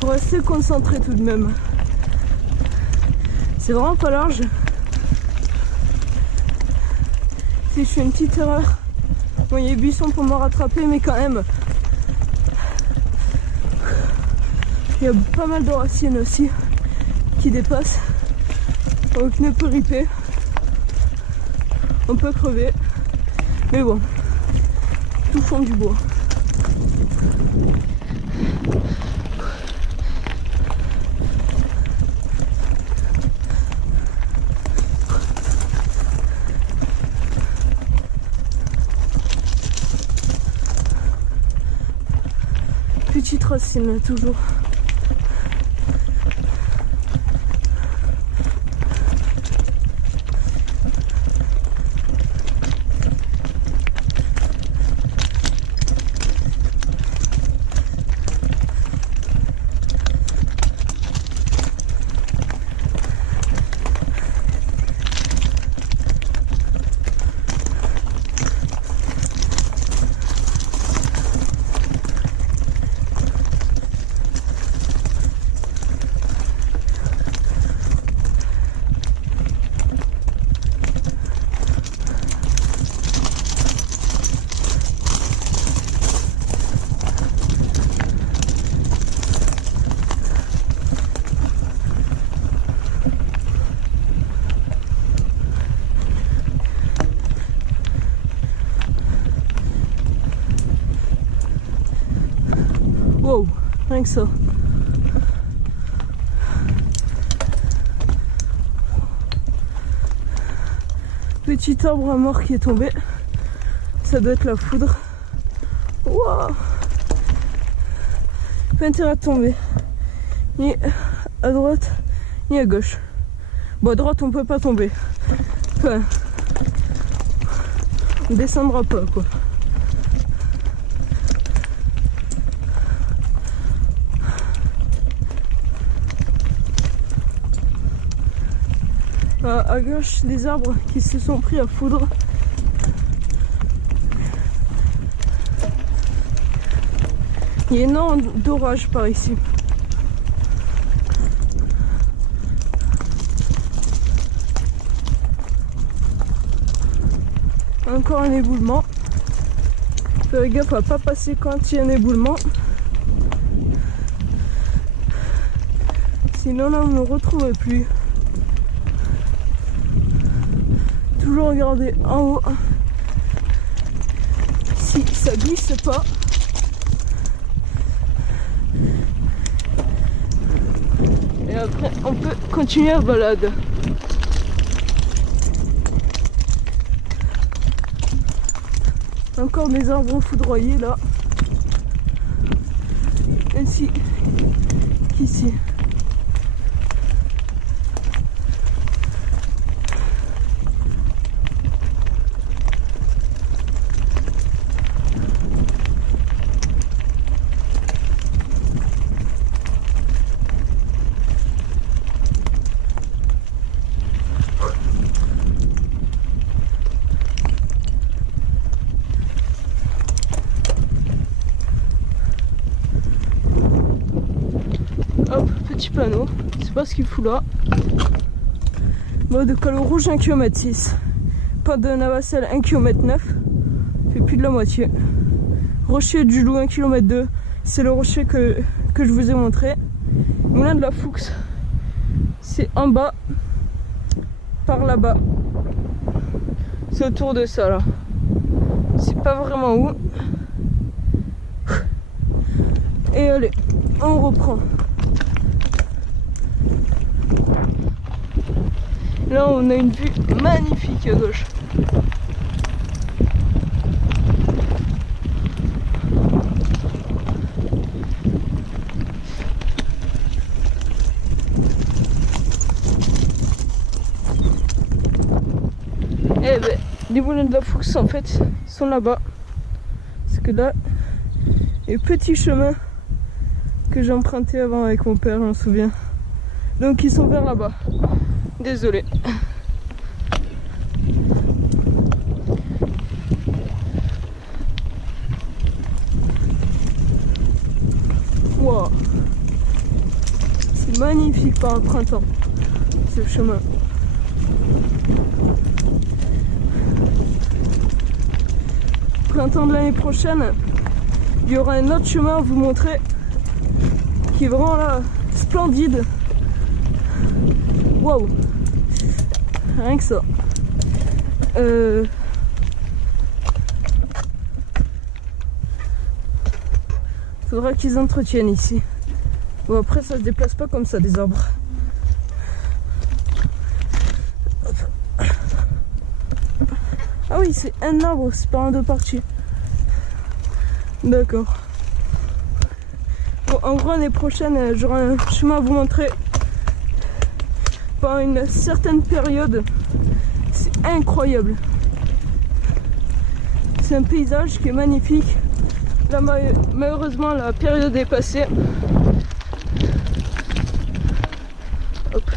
Faut rester concentré tout de même. C'est vraiment pas large. Si je fais une petite erreur, bon, il y a des buissons pour me rattraper, mais quand même. Il y a pas mal de racines aussi qui dépassent. Donc ne peut riper. On peut crever. Mais bon, touchons du bois. Petite racine toujours. rien que ça. Petit arbre mort qui est tombé. Ça doit être la foudre. Waouh! Pas intérêt à tomber. Ni à droite, ni à gauche. Bon, à droite, on peut pas tomber. Enfin, on descendra pas, quoi. À gauche, des arbres qui se sont pris à foudre. Il y a énormément d'orage par ici. Encore un éboulement. Fais gaffe à pas passer quand il y a un éboulement. Sinon là on ne retrouve plus. Toujours regarder en haut si ça glisse pas. Et après on peut continuer la balade. Encore des arbres foudroyés là. Ainsi qu'ici. Hop, petit panneau, je sais pas ce qu'il fout là. Mode calo rouge 1,6 km. Pas de Navacelle 1,9 km. Fait plus de la moitié. Rocher du Loup 1,2 km. C'est le rocher que je vous ai montré. Moulin de la Foux, c'est en bas, par là-bas. C'est autour de ça là. C'est pas vraiment où. Et allez, on reprend. Là on a une vue magnifique à gauche. Eh ben, les moulins de la Foux en fait sont là-bas. Parce que là, il y a un petit chemin que j'ai emprunté avant avec mon père, je m'en souviens. Donc ils sont vers là-bas. Désolé. Wow. C'est magnifique par le printemps, ce chemin. Printemps de l'année prochaine, il y aura un autre chemin à vous montrer qui est vraiment là, splendide. Waouh, rien que ça. Faudra qu'ils entretiennent ici. Bon, après ça se déplace pas comme ça des arbres. Ah oui, c'est un arbre, c'est pas en deux parties. D'accord. Bon, en gros, l'année prochaine, j'aurai un chemin à vous montrer. Pendant une certaine période, c'est incroyable. C'est un paysage qui est magnifique. Là, malheureusement, la période est passée. Hop.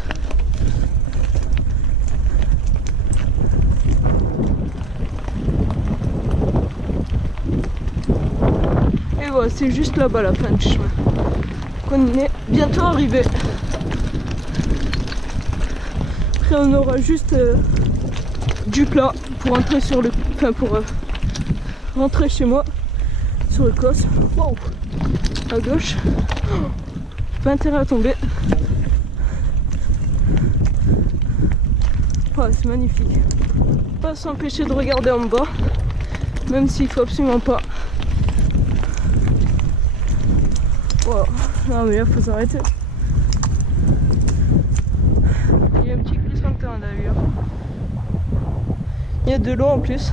Et voilà, c'est juste là-bas la fin du chemin. On est bientôt arrivé. Après, on aura juste du plat pour entrer sur le, pour rentrer chez moi sur le cos. Wow. À gauche, pas intérêt à tomber. Oh, c'est magnifique. Pas s'empêcher de regarder en bas, même s'il faut absolument pas. Wow. Non mais là faut s'arrêter. Il y a un petit glissement de terrain d'ailleurs. Il y a de l'eau en plus.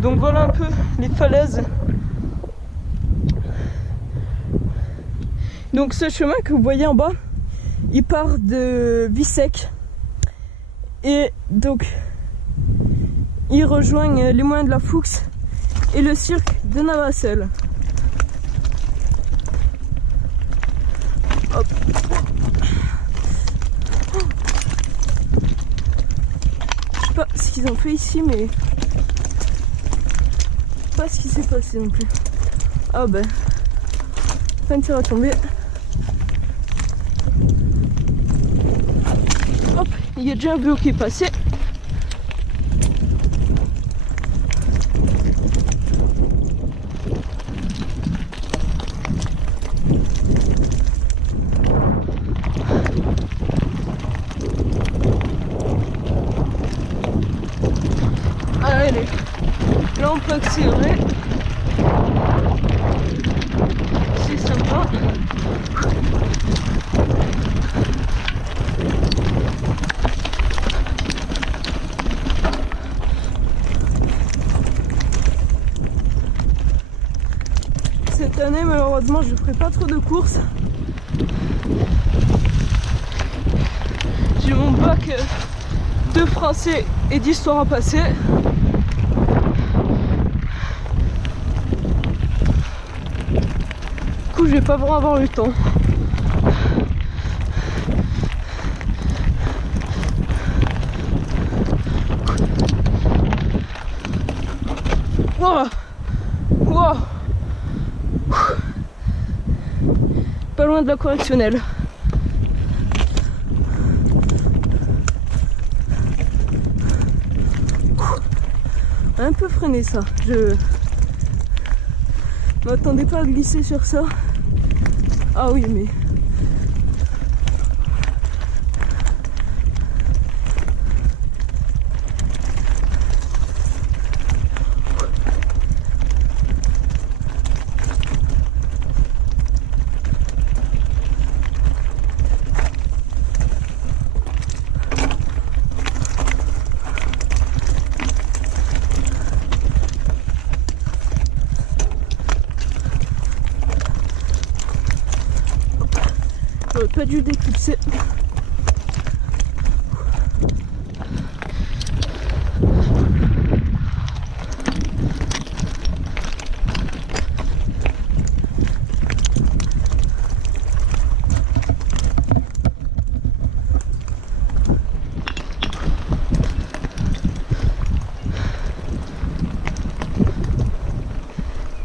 Donc voilà un peu les falaises. Donc ce chemin que vous voyez en bas, il part de Vissec. Et donc il rejoint les moyens de la Fuchs et le cirque de Navacelles. Hop. Je sais pas ce qu'ils ont fait ici, mais pas ce qui s'est passé non plus. Ah ben, peinture à tomber. Hop, il y a déjà un vélo qui est passé. Allez, là on peut accélérer. C'est sympa. Cette année malheureusement je ferai pas trop de courses. J'ai mon bac de français et d'histoire à passer. Du coup je vais pas vraiment avoir le temps. Wow. Wow. Pas loin de la correctionnelle. Un peu freiné ça. Je m'attendais pas à glisser sur ça. Ah oui mais j'aurais pas dû déclipser.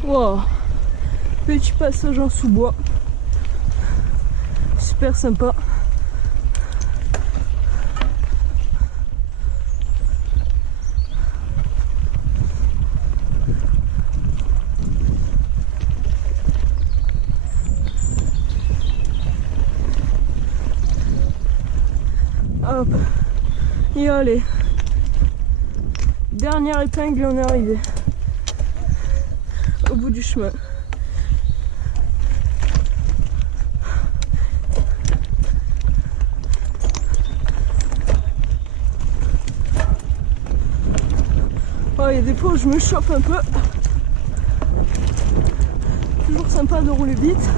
Wow. Petit passage en sous-bois. Super sympa. Hop. Et allez. Dernière épingle, on est arrivé. Au bout du chemin. Oh, il y a des fois où je me chope un peu. Toujours sympa de rouler vite.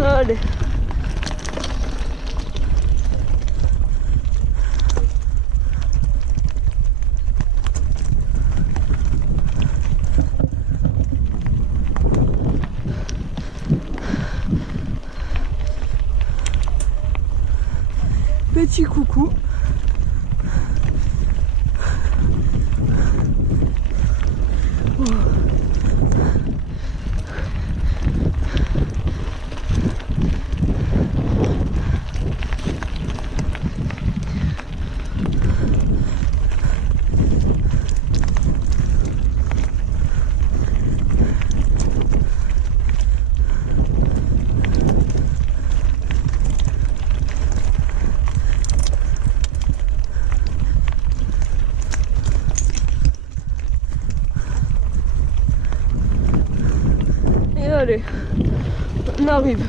Allez. Petit coucou. Oh. Allez, on arrive.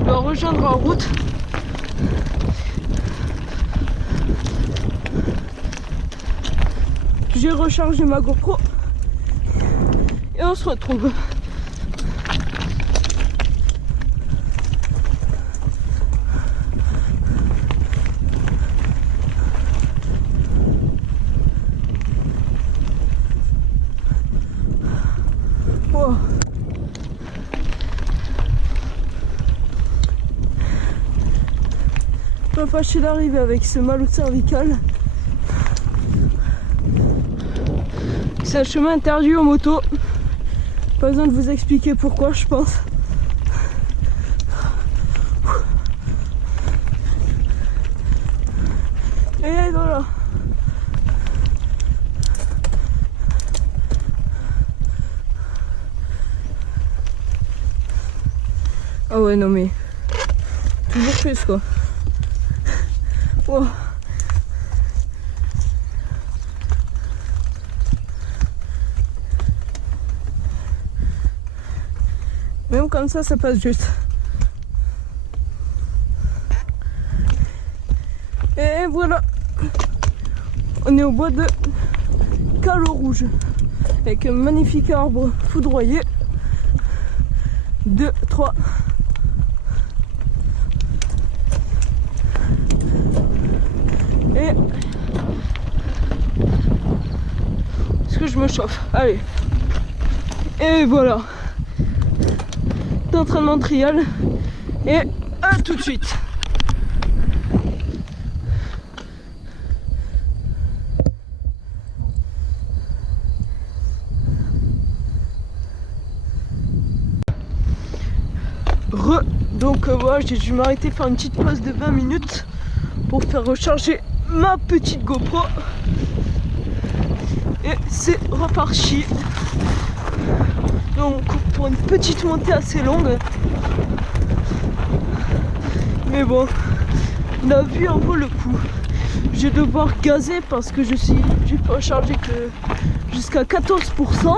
On va rejoindre en route. J'ai rechargé ma GoPro et on se retrouve. Wow. Pas fâché d'arriver avec ce mal au cervical. C'est un chemin interdit aux motos. Pas besoin de vous expliquer pourquoi, je pense. Et voilà. Ah ouais, non mais... toujours plus quoi. Wow. Même comme ça passe juste. Et voilà. On est au bois de Callot Rouge. Avec un magnifique arbre foudroyé. 2, 3. Et... est-ce que je me chauffe? Allez. Et voilà. D'entraînement trial. Et à tout de suite. Donc voilà, j'ai dû m'arrêter faire une petite pause de 20 minutes pour faire recharger ma petite GoPro. Et c'est reparti. Donc pour une petite montée assez longue. Mais bon, la vue en vaut le coup. Je vais devoir gazer parce que j'ai pas rechargé que jusqu'à 14%.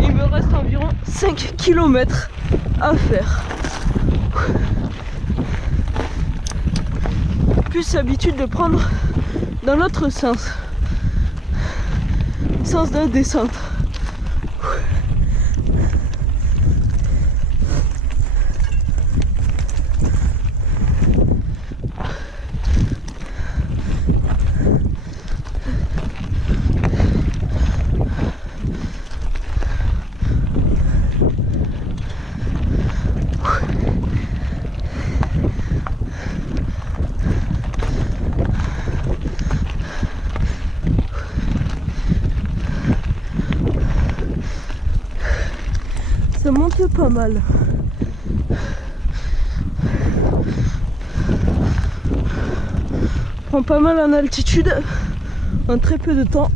Il me reste environ 5 km à faire. Plus l'habitude de prendre dans l'autre sens. Sens de descente. Ça monte pas mal. Prend pas mal en altitude en très peu de temps.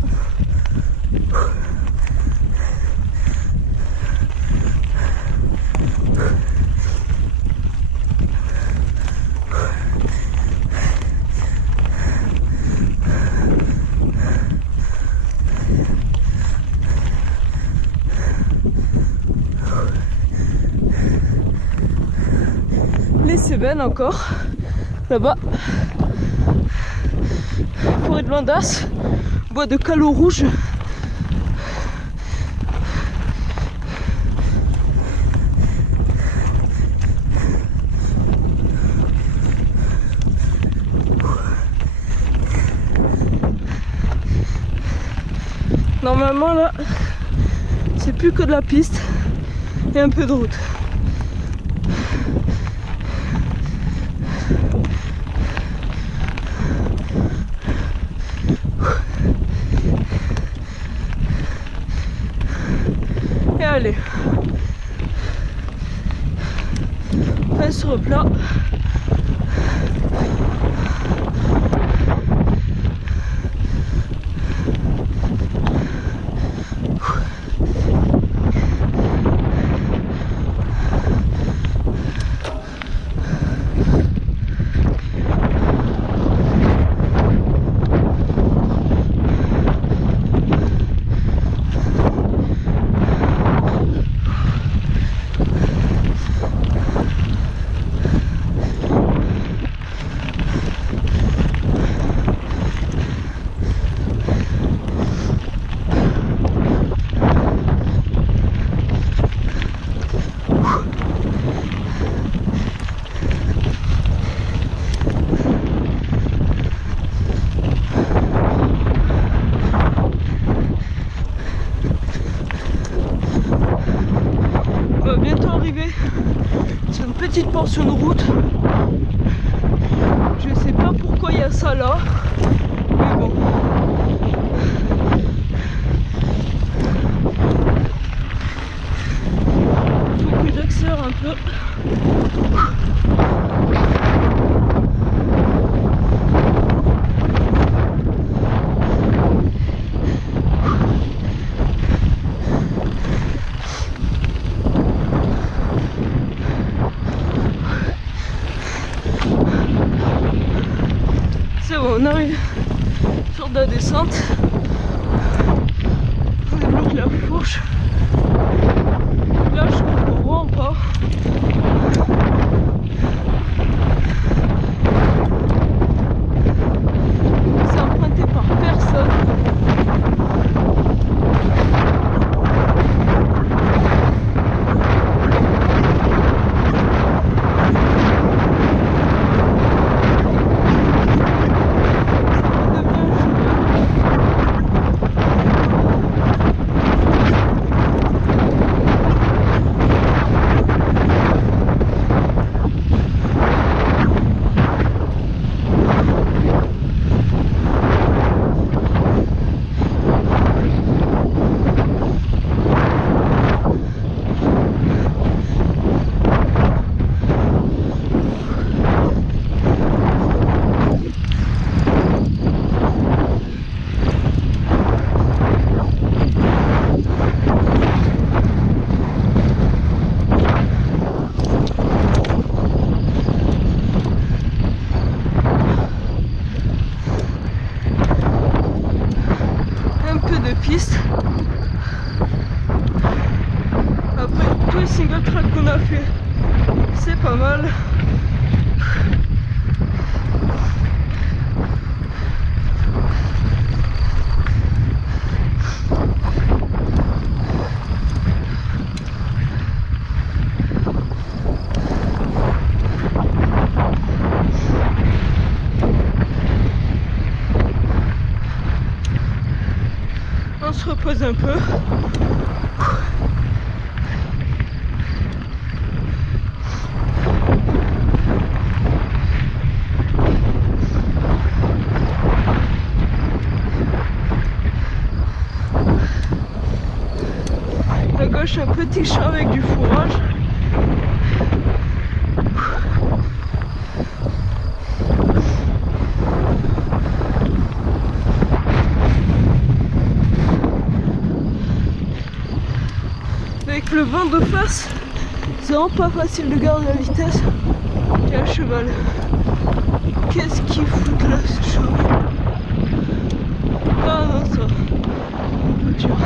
Les Cévennes encore, là-bas. Forêt de Landas, bois de Callot Rouge. Normalement là, c'est plus que de la piste et un peu de route. Et allez, fin sur le plat. encore sur une route. Je sais pas pourquoi il y a ça là, mais bon. Faut que j'accélère un peu. C'est bon, on arrive sur de la descente. On débloque la fourche. Là, je comprends vraiment pas. C'est emprunté par personne. Piste. Après tous les single tracks qu'on a fait, c'est pas mal. On se repose un peu. À gauche, un petit champ avec du fourrage. Avec le vent de face, c'est vraiment pas facile de garder la vitesse. Quel cheval! Qu'est-ce qu'il fout là ce cheval? Ah non, ça, un peu dur.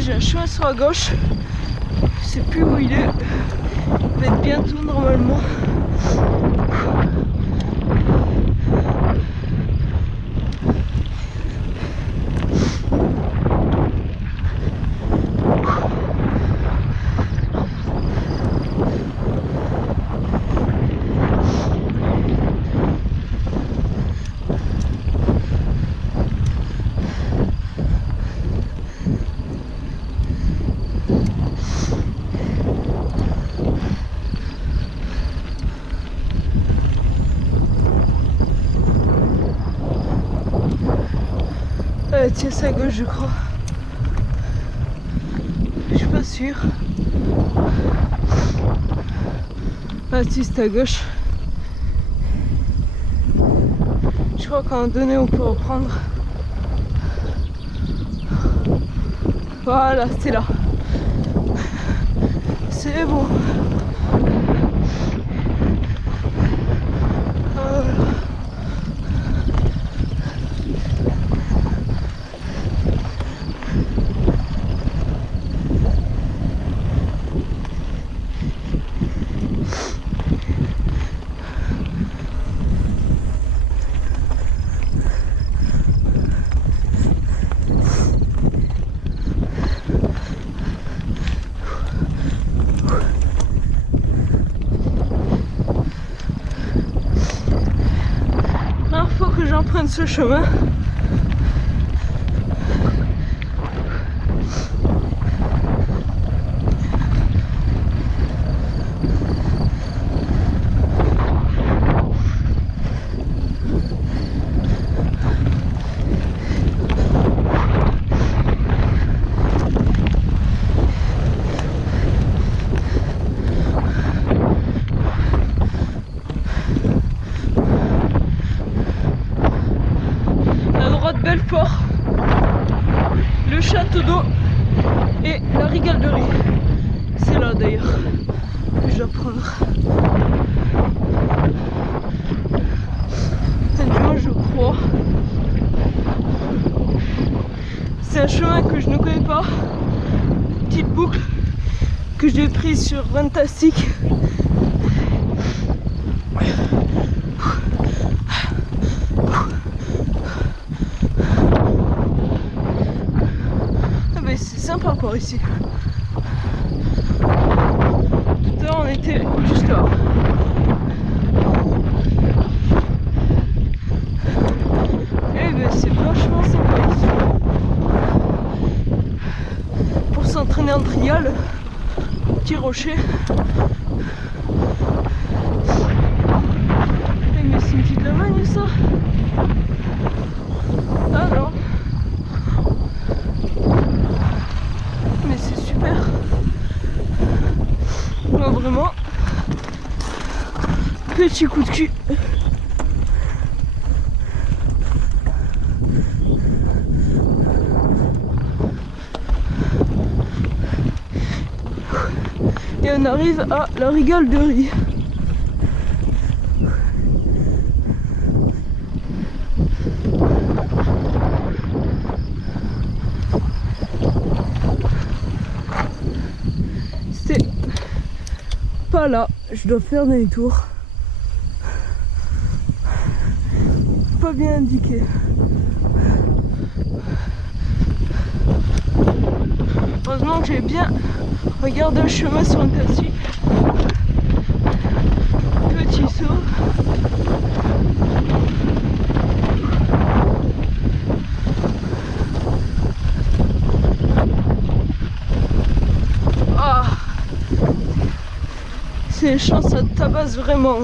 J'ai un chemin sur la gauche, je sais plus où il est, il va être bientôt normalement. Tiens, c'est à gauche, je crois. Je suis pas sûre. Ah si, c'est à gauche. Je crois qu'à un moment donné, on peut reprendre. Voilà, c'est là. C'est bon. Voilà. de ce chemin. Belfort, le château d'eau et la Rigale de Riz. C'est là d'ailleurs que je dois prendre. Du moins je crois. C'est un chemin que je ne connais pas. Petite boucle que j'ai prise sur Runtastic. C'est sympa par ici. Tout à l'heure on était juste là. Et ben c'est vachement sympa ici. Pour s'entraîner en trial, petit rocher. Mais c'est une petite Lamagne ça. Ah non. Moi vraiment, petit coup de cul. Et on arrive à la Rigale de Riz. Pas là, je dois faire des tours. Pas bien indiqué. Heureusement que j'ai bien regardé le chemin sur une taxi. Petit saut. Ah! Les champs ça tabasse vraiment.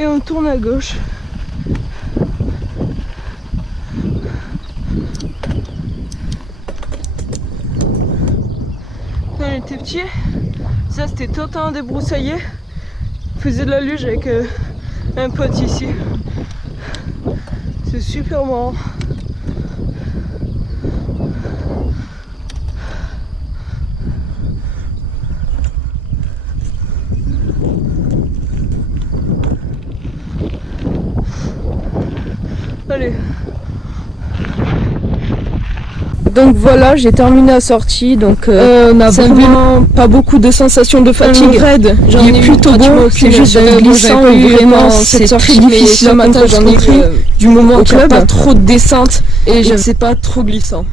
Et on tourne à gauche. Quand on était petit, ça c'était totalement débroussaillé. On faisait de la luge avec un pote ici. C'est super marrant. Allez. Donc voilà, j'ai terminé la sortie. Donc on a vraiment pas beaucoup de sensations de fatigue. Raid, il est plutôt bon. C'est juste glissant. Vraiment, c'est très difficile. Ce matin, j'en ai eu du moment où il n'y a pas trop de descente et c'est pas trop glissant.